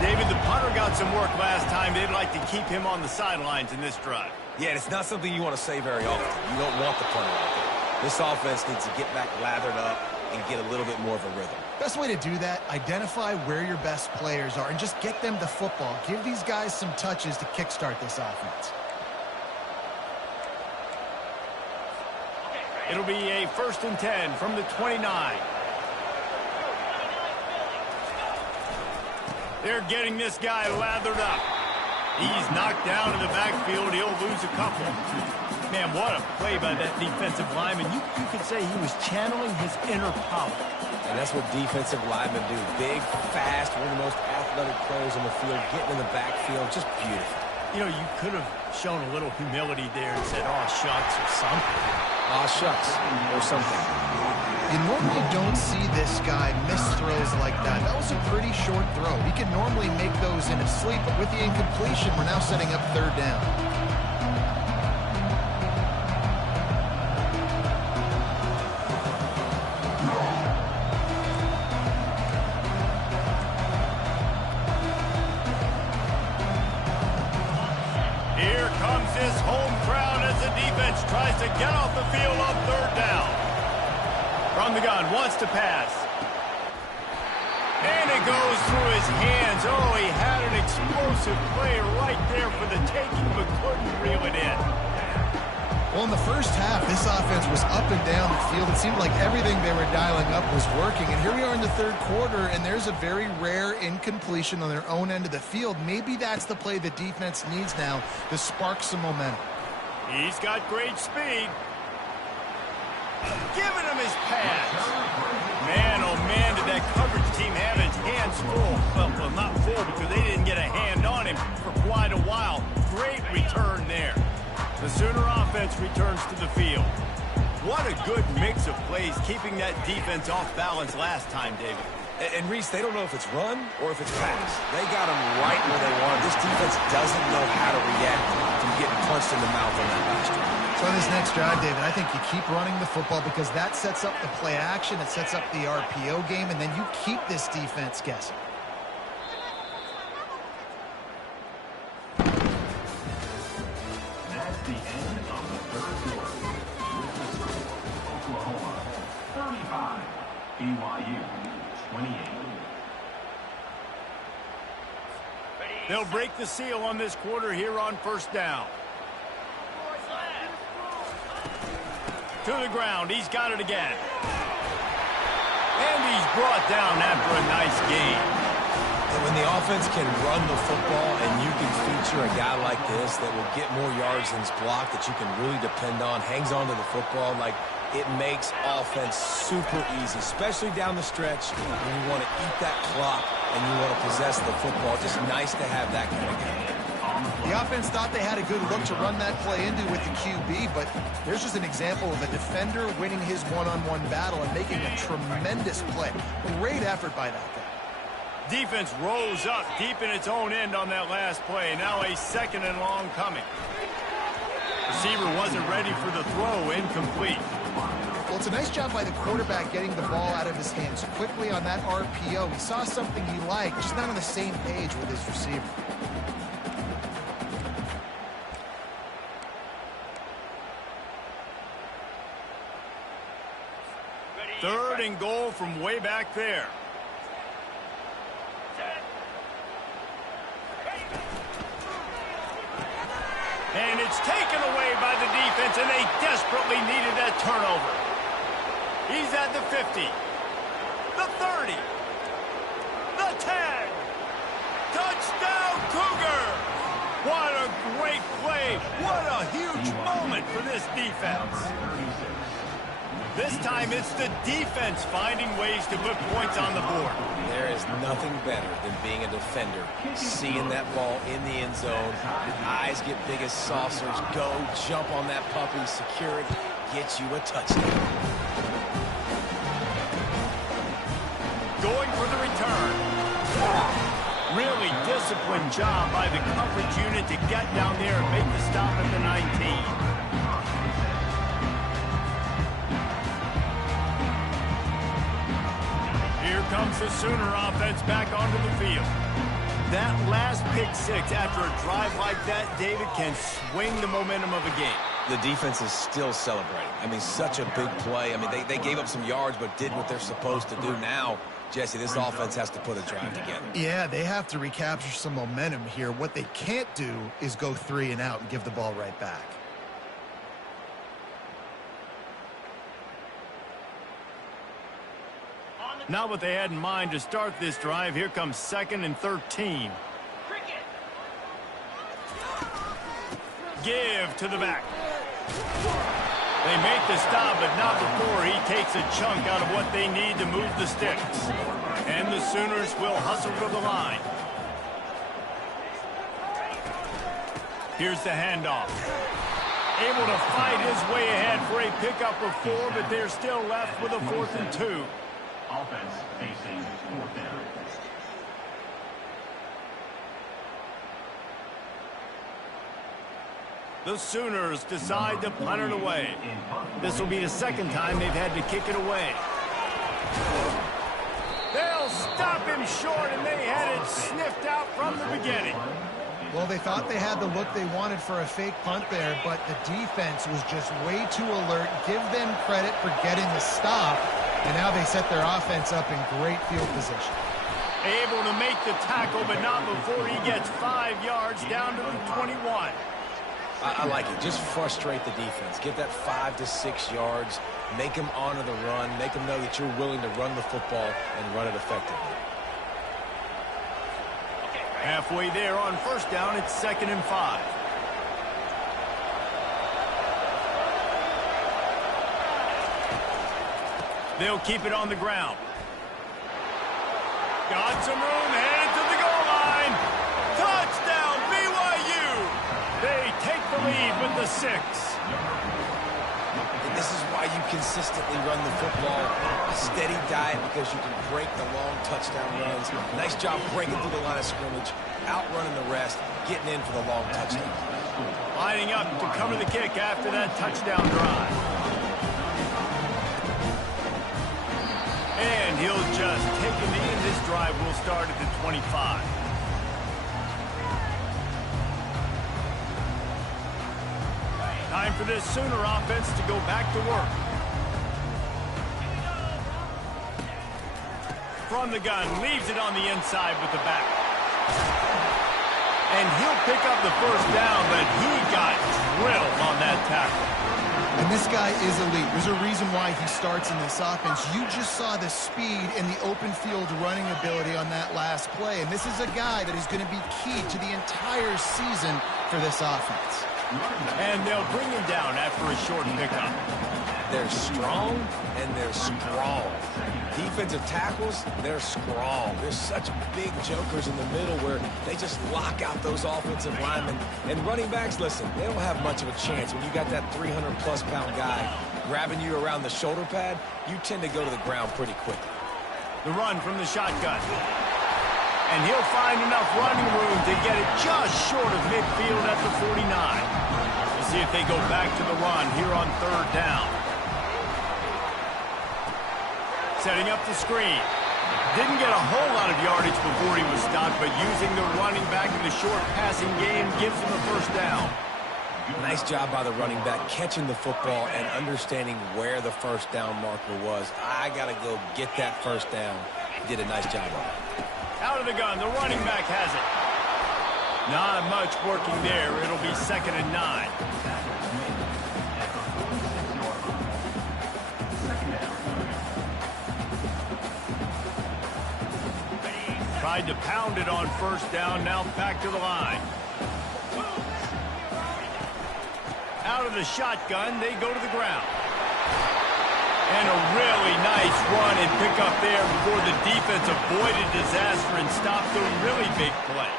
David, the punter got some work last time. They'd like to keep him on the sidelines in this drive. Yeah, it's not something you want to say very often. You don't want the punter out there. This offense needs to get back lathered up and get a little bit more of a rhythm. Best way to do that, identify where your best players are and just get them the football. Give these guys some touches to kickstart this offense. It'll be a 1st and 10 from the 29. They're getting this guy lathered up. He's knocked down in the backfield. He'll lose a couple. Man, what a play by that defensive lineman. You could say he was channeling his inner power. And that's what defensive linemen do. Big, fast, one of the most athletic players on the field, getting in the backfield, just beautiful. You know, you could have shown a little humility there and said, "Aw, shucks," or something. Aw, shucks, or something. You normally don't see this guy miss throws like that. That was a pretty short throw. He can normally make those in his sleep, but with the incompletion, we're now setting up 3rd down. Here comes this home crowd as the defense tries to get off the field on 3rd down. From the gun, wants to pass. And it goes through his hands. Oh, he had an explosive play right there for the taking, but couldn't reel it in. Well, in the first half, this offense was up and down the field. It seemed like everything they were dialing up was working. And here we are in the 3rd quarter, and there's a very rare incompletion on their own end of the field. Maybe that's the play the defense needs now to spark some momentum. He's got great speed. Giving him his pass. Man, oh man, did that coverage team have its hands full. Well, not full because they didn't get a hand on him for quite a while. Great return there. The Sooner offense returns to the field. What a good mix of plays, keeping that defense off balance last time, David. And Reese, they don't know if it's run or if it's pass. They got him right where they want. This defense doesn't know how to react to getting punched in the mouth on that last drive. So on this next drive, David, I think you keep running the football because that sets up the play action, it sets up the RPO game, and then you keep this defense guessing. That's the end of the 3rd quarter. Oklahoma 35, BYU 28. They'll break the seal on this quarter here on 1st down. To the ground. He's got it again. And he's brought down after a nice gain. And when the offense can run the football and you can feature a guy like this that will get more yards than his block that you can really depend on, hangs on to the football, like it makes offense super easy, especially down the stretch when you want to eat that clock and you want to possess the football. Just nice to have that kind of guy. The offense thought they had a good look to run that play into with the QB, but there's just an example of a defender winning his one-on-one battle and making a tremendous play. Great effort by that guy. Defense rose up deep in its own end on that last play. Now a 2nd and long coming. Receiver wasn't ready for the throw, incomplete. Well, it's a nice job by the quarterback getting the ball out of his hands quickly on that RPO. He saw something he liked, just not on the same page with his receiver. 3rd and goal from way back there. And it's taken away by the defense, and they desperately needed that turnover. He's at the 50, the 30, the 10. Touchdown, Cougar! What a great play. What a huge moment for this defense. This time it's the defense finding ways to put points on the board. There is nothing better than being a defender, seeing that ball in the end zone, your eyes get big as saucers, go, jump on that puppy, secure it, get you a touchdown. Going for the return. Really disciplined job by the coverage unit to get down there and make the stop at the 19. Here comes the Sooner offense back onto the field. That last pick six after a drive like that, David, can swing the momentum of a game. The defense is still celebrating. I mean, such a big play. I mean, they gave up some yards but did what they're supposed to do. Now, Jesse, this offense has to put a drive together. Yeah, they have to recapture some momentum here. What they can't do is go 3 and out and give the ball right back. Not what they had in mind to start this drive. Here comes 2nd and 13. Give to the back. They make the stop, but not before he takes a chunk out of what they need to move the sticks. And the Sooners will hustle to the line. Here's the handoff. Able to fight his way ahead for a pickup of 4, but they're still left with a 4th and 2. Offense facing 4th down. The Sooners decide to punt it away. This will be the second time they've had to kick it away. They'll stop him short, and they had it sniffed out from the beginning. Well, they thought they had the look they wanted for a fake punt there, but the defense was just way too alert. Give them credit for getting the stop, and now they set their offense up in great field position. Able to make the tackle, but not before he gets 5 yards down to the 21. I like it. Just frustrate the defense. Get that 5 to 6 yards. Make them honor the run. Make them know that you're willing to run the football and run it effectively. Halfway there on 1st down, it's 2nd and 5. They'll keep it on the ground. Got some room, headed to the goal line. Touchdown, BYU! They take the lead with the 6. And this is why you consistently run the football. A steady diet because you can break the long touchdown runs. Nice job breaking through the line of scrimmage, outrunning the rest, getting in for the long touchdown. Lining up to cover the kick after that touchdown drive. And he'll just take a knee, and this drive will start at the 25. Time for this Sooner offense to go back to work. From the gun, leaves it on the inside with the back. And he'll pick up the 1st down, but he got drilled on that tackle. And this guy is elite. There's a reason why he starts in this offense. You just saw the speed and the open field running ability on that last play. And this is a guy that is going to be key to the entire season for this offense. And they'll bring him down after a short pickup. They're strong and they're strong. Defensive tackles, they're strong. There's such big jokers in the middle where they just lock out those offensive linemen. And running backs, listen, they don't have much of a chance. When you got that 300-plus pound guy grabbing you around the shoulder pad, you tend to go to the ground pretty quickly. The run from the shotgun. And he'll find enough running room to get it just short of midfield at the 49. We'll see if they go back to the run here on 3rd down. Setting up the screen. Didn't get a whole lot of yardage before he was stopped, but using the running back in the short passing game gives him a 1st down. Nice job by the running back catching the football and understanding where the 1st down marker was. I got to go get that 1st down. He did a nice job on it. Out of the gun, the running back has it. Not much working there. It'll be 2nd and 9. Tried to pound it on 1st down, now back to the line. Out of the shotgun, they go to the ground. And a really nice run and pick up there before the defense avoided disaster and stopped a really big play.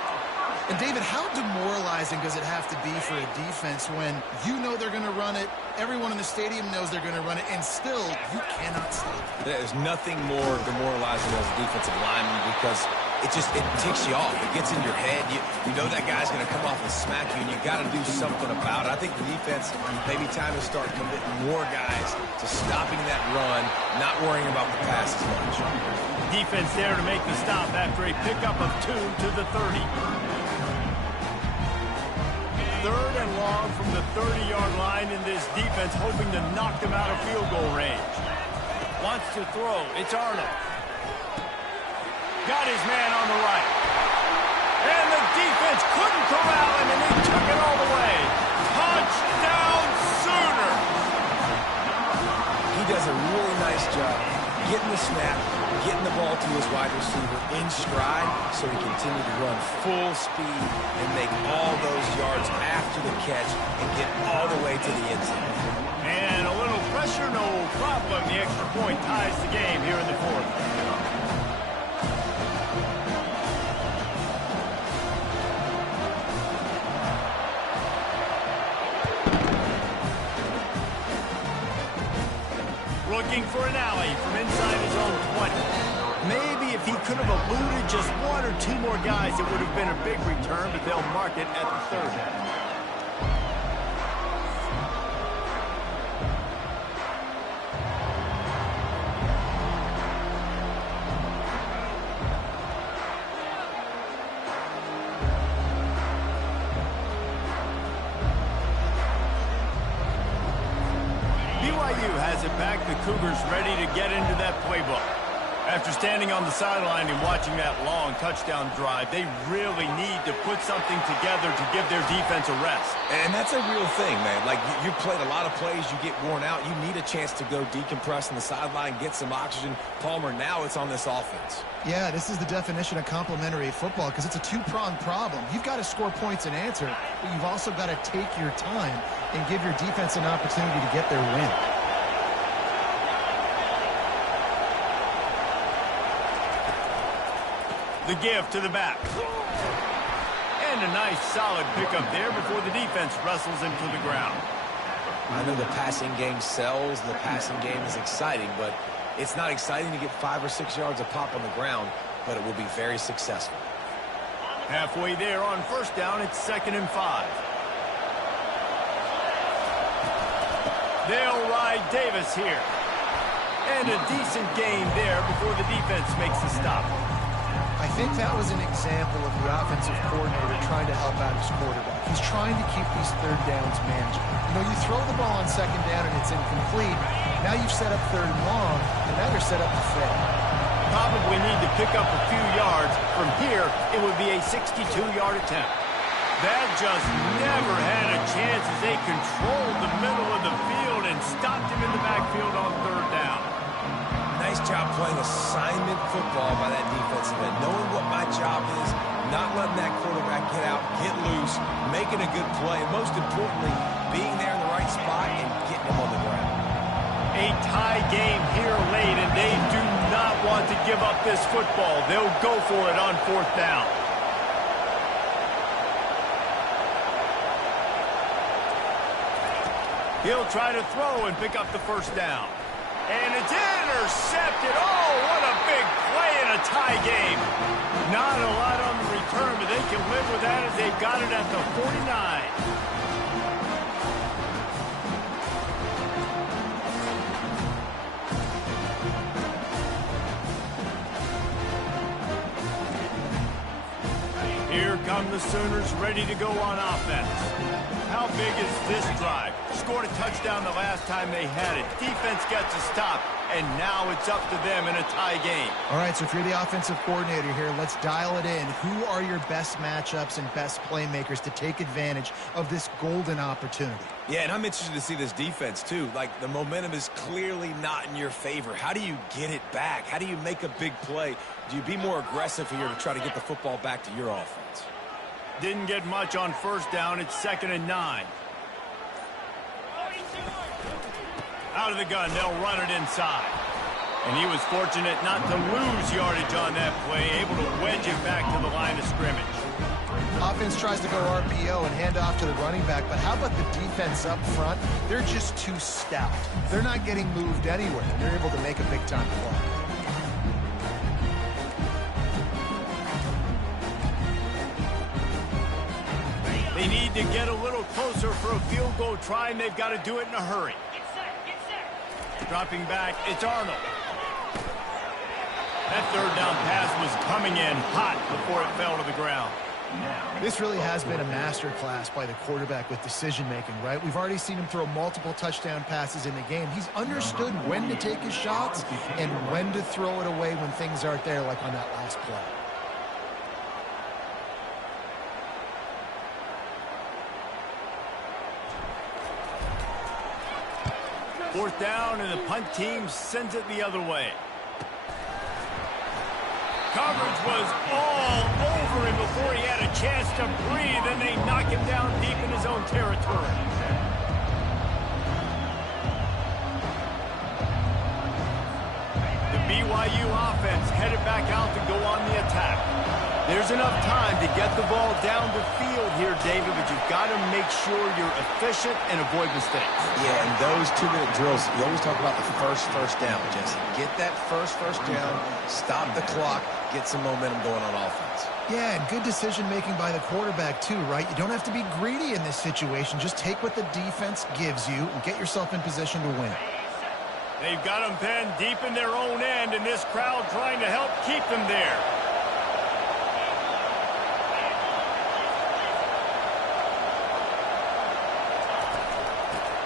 And, David, how demoralizing does it have to be for a defense when you know they're going to run it, everyone in the stadium knows they're going to run it, and still you cannot stop it? There's nothing more demoralizing as a defensive lineman because it ticks you off. It gets in your head. You know that guy's going to come off and smack you, and you got to do something about it. I think the defense, maybe time to start committing more guys to stopping that run, not worrying about the pass as much. Defense there to make the stop after a pickup of 2 to the 30. 3rd and long from the 30-yard line, in this defense hoping to knock them out of field goal range. Wants to throw. It's Arnold. Got his man on the right. And the defense couldn't corral him, and he took it all the way. Touchdown, Sooners! He does a really nice job getting the snap, getting the ball to his wide receiver in stride so he continued to run full speed and make all those yards after the catch and get all the way to the end zone. And a little pressure, no problem. The extra point ties the game here in the 4th. Looking for an alley from inside his own 20. Maybe if he could have eluded just 1 or 2 more guys, it would have been a big return, but they'll mark it at the 30. BYU has it back. The Cougars ready to get into that playbook. After standing on the sideline and watching that long touchdown drive, they really need to put something together to give their defense a rest. And that's a real thing, man. Like, you played a lot of plays, you get worn out. You need a chance to go decompress on the sideline, get some oxygen. Palmer, now it's on this offense. Yeah, this is the definition of complementary football because it's a two-pronged problem. You've got to score points and answer, but you've also got to take your time and give your defense an opportunity to get their win. The give to the back. And a nice solid pickup there before the defense wrestles him to the ground. I know the passing game sells, the passing game is exciting, but it's not exciting to get 5 or 6 yards of pop on the ground, but it will be very successful. Halfway there on 1st down, it's 2nd and 5. They'll ride Davis here. And a decent gain there before the defense makes the stop. I think that was an example of the offensive coordinator trying to help out his quarterback. He's trying to keep these 3rd downs manageable. You know, you throw the ball on 2nd down and it's incomplete. Now you've set up 3rd and long, and now you're set up to fail. Probably need to pick up a few yards. From here, it would be a 62-yard attempt. That just never had a chance as they controlled the middle of the field and stopped him in the backfield on 3rd down. Nice job playing assignment football by that defensive end, knowing what my job is, not letting that quarterback get out, get loose, making a good play, and most importantly, being there in the right spot and getting him on the ground. A tie game here late, and they do not want to give up this football. They'll go for it on 4th down. He'll try to throw and pick up the 1st down. And it's intercepted. Oh, what a big play in a tie game. Not a lot on the return, but they can live with that as they've got it at the 49. Here come the Sooners ready to go on offense. How big is this drive? Scored a touchdown the last time they had it. Defense gets a stop, and now it's up to them in a tie game. All right, so if you're the offensive coordinator here, let's dial it in. Who are your best matchups and best playmakers to take advantage of this golden opportunity? Yeah, and I'm interested to see this defense, too. Like, the momentum is clearly not in your favor. How do you get it back? How do you make a big play? Do you be more aggressive here to try to get the football back to your offense? Didn't get much on 1st down. It's 2nd and 9. out of the gun. They'll run it inside. And he was fortunate not to lose yardage on that play, able to wedge it back to the line of scrimmage. Offense tries to go RPO and hand off to the running back, but how about the defense up front? They're just too stout. They're not getting moved anywhere. They're able to make a big-time play. They need to get a little closer for a field goal try, and they've got to do it in a hurry. Dropping back, it's Arnold. That third down pass was coming in hot before it fell to the ground. This really has been a master class by the quarterback with decision-making, right? We've already seen him throw multiple touchdown passes in the game. He's understood when to take his shots and when to throw it away when things aren't there, like on that last play. Fourth down, and the punt team sends it the other way. Coverage was all over him before he had a chance to breathe, and they knock him down deep in his own territory. The BYU offense headed back out to go on the attack. There's enough time to get the ball down the field here, David, but you've got to make sure you're efficient and avoid mistakes. Yeah, and those 2-minute drills, you always talk about the first down, Jesse. Get that first down, stop the clock, get some momentum going on offense. Yeah, and good decision-making by the quarterback, too, right? You don't have to be greedy in this situation. Just take what the defense gives you and get yourself in position to win. They've got them pinned deep in their own end, and this crowd trying to help keep them there.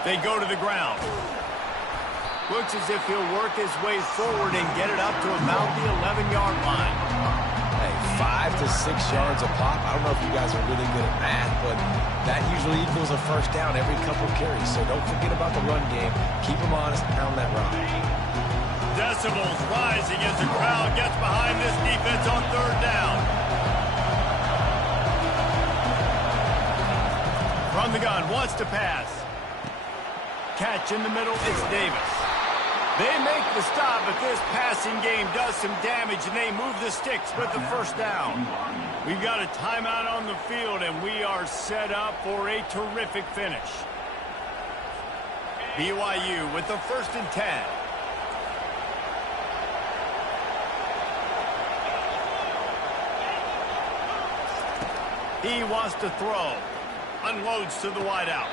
They go to the ground. Looks as if he'll work his way forward and get it up to about the 11-yard line. Hey, 5 to 6 yards a pop. I don't know if you guys are really good at math, but that usually equals a first down every couple carries. So don't forget about the run game. Keep them honest, pound that rock. Decibels rising as the crowd gets behind this defense on third down. From the gun, wants to pass. Catch in the middle, it's Davis. They make the stop, but this passing game does some damage, and they move the sticks with the first down. We've got a timeout on the field, and we are set up for a terrific finish. BYU with the 1st and 10. He wants to throw. Unloads to the wideout.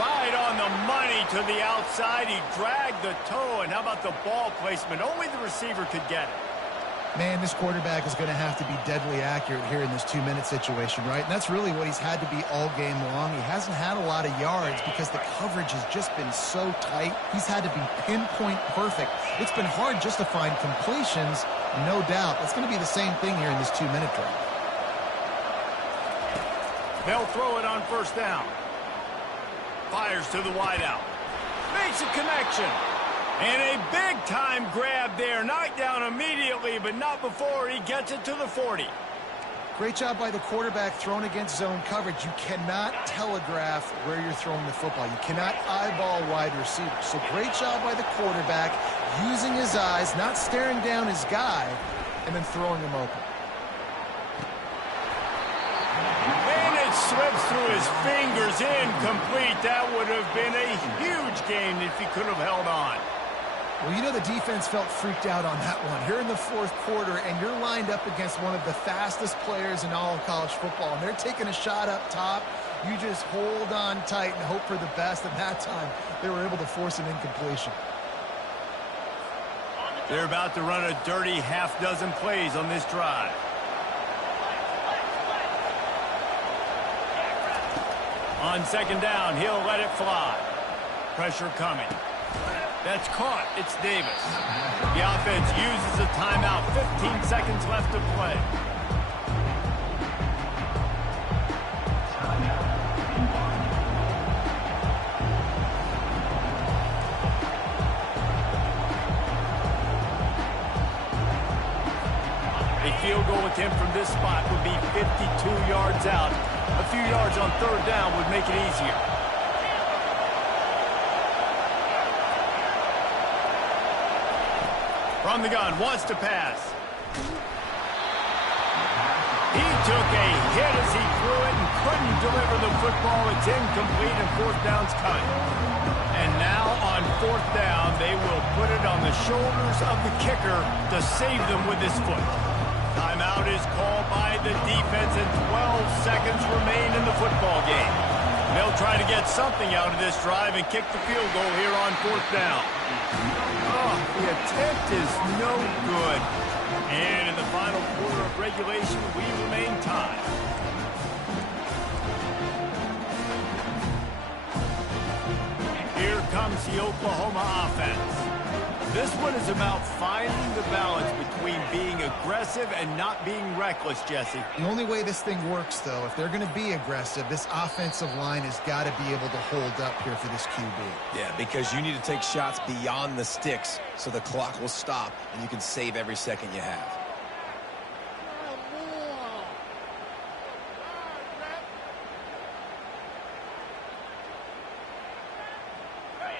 Right on the money to the outside. He dragged the toe, and how about the ball placement? Only the receiver could get it. Man, this quarterback is going to have to be deadly accurate here in this 2-minute situation, right? And that's really what he's had to be all game long. He hasn't had a lot of yards because the coverage has just been so tight. He's had to be pinpoint perfect. It's been hard just to find completions, no doubt. That's going to be the same thing here in this 2-minute drive. They'll throw it on first down. Fires to the wideout. Makes a connection. And a big-time grab there. Knocked down immediately, but not before he gets it to the 40. Great job by the quarterback thrown against zone coverage. You cannot telegraph where you're throwing the football. You cannot eyeball wide receivers. So great job by the quarterback using his eyes, not staring down his guy, and then throwing him open. Slips through his fingers, incomplete. That would have been a huge gain if he could have held on. Well, you know the defense felt freaked out on that one. Here in the 4th quarter, and you're lined up against one of the fastest players in all of college football, and they're taking a shot up top. You just hold on tight and hope for the best, and that time they were able to force an incompletion. They're about to run a dirty half-dozen plays on this drive. On 2nd down, he'll let it fly. Pressure coming. That's caught. It's Davis. The offense uses a timeout. 15 seconds left to play. A field goal attempt from this spot would be 52 yards out. A few yards on 3rd down would make it easier. From the gun, wants to pass. He took a hit as he threw it and couldn't deliver the football. It's incomplete and fourth down's coming. And now on fourth down, they will put it on the shoulders of the kicker to save them with his foot. Timeout is called by the defense and 12 seconds remain in the football game. They'll try to get something out of this drive and kick the field goal here on fourth down. Oh, the attempt is no good. And in the final quarter of regulation, we remain tied. Here comes the Oklahoma offense. This one is about finding the balance between being aggressive and not being reckless, Jesse. The only way this thing works, though, if they're going to be aggressive, this offensive line has got to be able to hold up here for this QB. Yeah, because you need to take shots beyond the sticks so the clock will stop and you can save every second you have.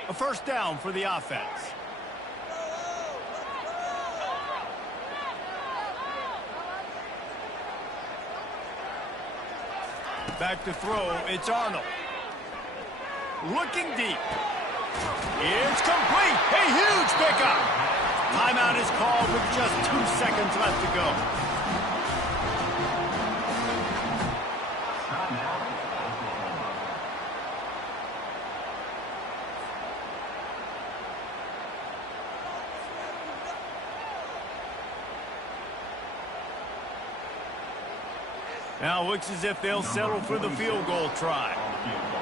A first down for the offense. Back to throw, it's Arnold. Looking deep. It's complete. A huge pickup. Timeout is called with just 2 seconds left to go. Now it looks as if they'll settle for the field goal try.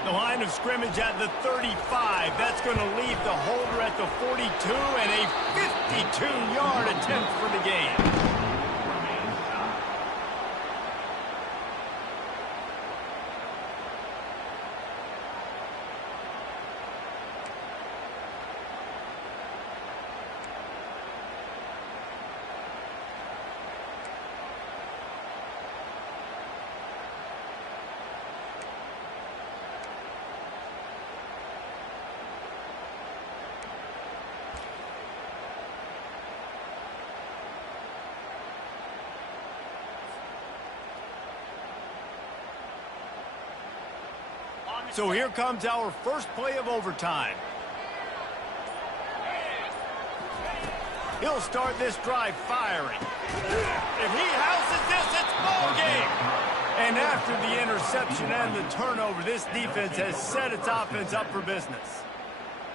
The line of scrimmage at the 35. That's going to leave the holder at the 42 and a 52-yard attempt for the game. So here comes our first play of overtime. He'll start this drive firing. If he houses this, it's ball game. And after the interception and the turnover, this defense has set its offense up for business.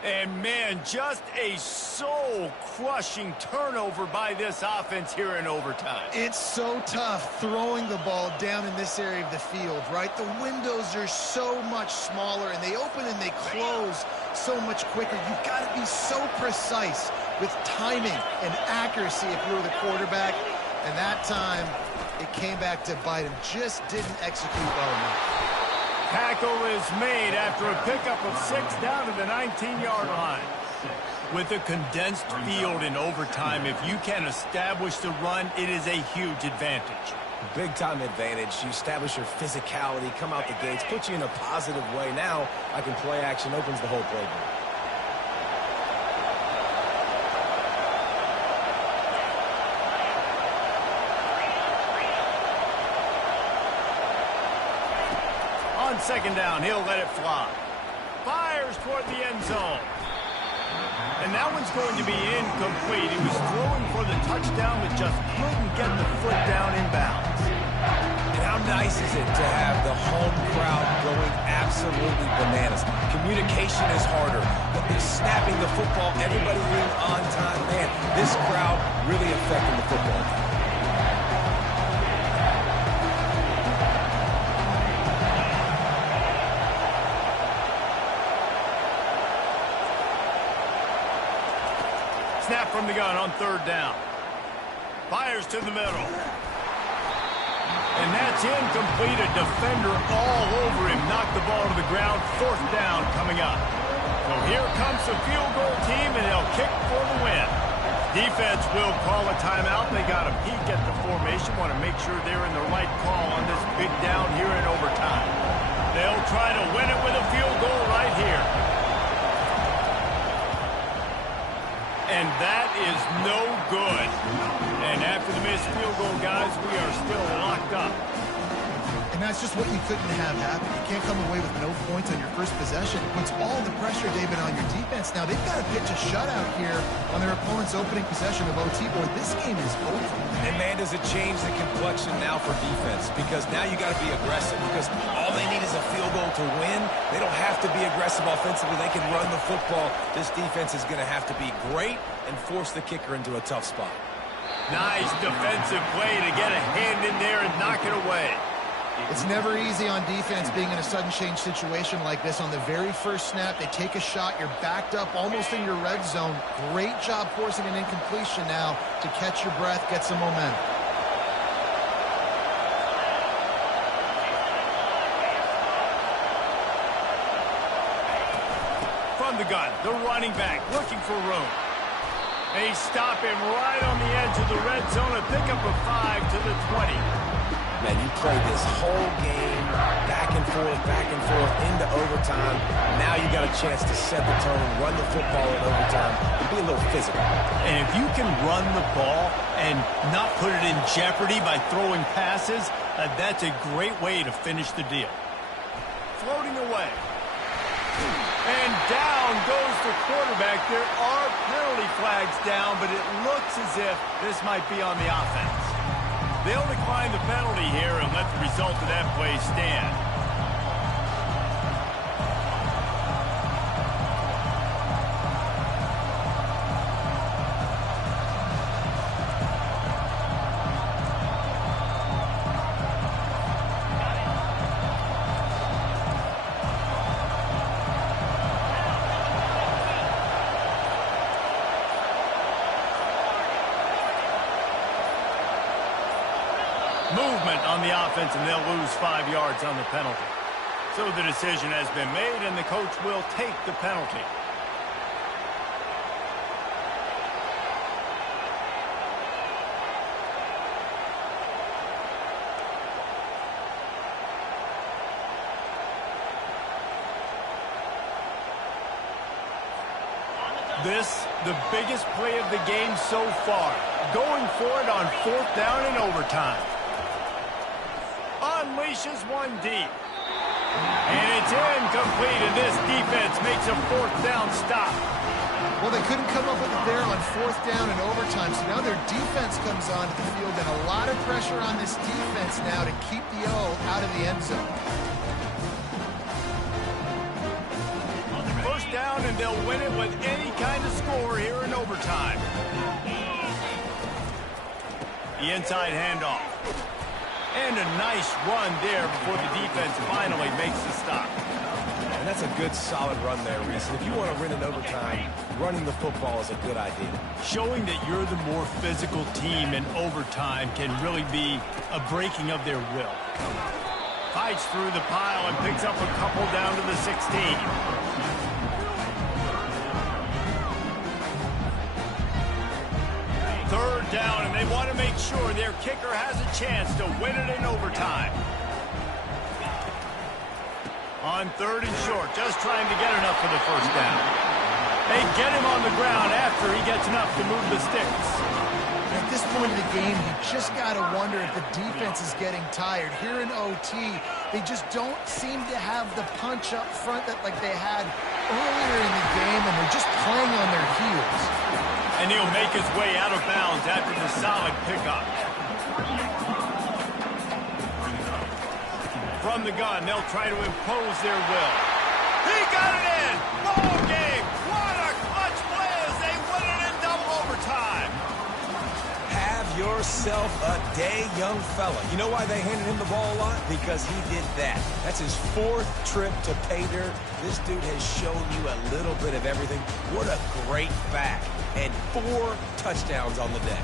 And, man, just a soul-crushing turnover by this offense here in overtime. It's so tough throwing the ball down in this area of the field, right? The windows are so much smaller, and they open and they close so much quicker. You've got to be so precise with timing and accuracy if you're the quarterback. And that time, it came back to bite him. Just didn't execute well enough. Tackle is made after a pickup of 6 down to the 19-yard line. With a condensed field in overtime, if you can establish the run, it is a huge advantage. Big-time advantage. You establish your physicality, come out the gates, put you in a positive way. Now, I can play action, opens the whole playbook. On second down, he'll let it fly. Fires toward the end zone. And that one's going to be incomplete. He was throwing for the touchdown, but just couldn't get the foot down in bounds. And how nice is it to have the home crowd going absolutely bananas? Communication is harder. Snapping the football, everybody being on time. Man, this crowd really affecting the football game. Snap from the gun on third down. Fires to the middle. And that's incomplete. A defender all over him. Knocked the ball to the ground. Fourth down coming up. So here comes the field goal team, and they'll kick for the win. Defense will call a timeout. They got a peek at the formation. Want to make sure they're in the right call on this big down here in overtime. They'll try to win it with a field goal right here. And that is no good. And after the missed field goal, guys, we are still locked up. And that's just what you couldn't have happen. You can't come away with no points on your first possession. It puts all the pressure, David, on your defense. Now, they've got to pitch a shutout here on their opponent's opening possession of OT. Boy, this game is over. And, man, does it change the complexion now for defense? Because now you got to be aggressive. Because all they need is a field goal to win. They don't have to be aggressive offensively. They can run the football. This defense is going to have to be great and force the kicker into a tough spot. Nice defensive play to get a hand in there and knock it away. It's never easy on defense being in a sudden change situation like this. On the very first snap, they take a shot. You're backed up almost in your red zone. Great job forcing an incompletion now to catch your breath, get some momentum. From the gun, the running back looking for room. They stop him right on the edge of the red zone and pick up a 5 to the 20. Man, you play this whole game back and forth into overtime. Now you got a chance to set the tone, run the football in overtime, and be a little physical. And if you can run the ball and not put it in jeopardy by throwing passes, that's a great way to finish the deal. Floating away. And down goes the quarterback. There are penalty flags down, but it looks as if this might be on the offense. They'll decline the penalty here and let the result of that play stand. Movement on the offense, and they'll lose 5 yards on the penalty. So the decision has been made, and the coach will take the penalty. This, the biggest play of the game so far. Going for it on 4th down and overtime. Unleashes one deep. And it's incomplete, and this defense makes a 4th down stop. Well, they couldn't come up with it there on 4th down and overtime, so now their defense comes onto the field, and a lot of pressure on this defense now to keep the O out of the end zone. First down, and they'll win it with any kind of score here in overtime. The inside handoff. And a nice run there before the defense finally makes the stop. And that's a good, solid run there, Reese. If you want to win in overtime, running the football is a good idea. Showing that you're the more physical team in overtime can really be a breaking of their will. Fights through the pile and picks up a couple down to the 16. Third down, and they want to make sure their kicker has a chance to win it in overtime. On 3rd and short, just trying to get enough for the first down. They get him on the ground after he gets enough to move the sticks. At this point of the game, you just got to wonder if the defense is getting tired. Here in OT, they just don't seem to have the punch up front that like they had earlier in the game, and they're just playing on their heels. And he'll make his way out of bounds after the solid pickup. From the gun, they'll try to impose their will. He got it in! Ball game! What a clutch play as they win it in double overtime! Have yourself a day, young fella. You know why they handed him the ball a lot? Because he did that. That's his 4th trip to pay dirt. This dude has shown you a little bit of everything. What a great back. And 4 touchdowns on the day.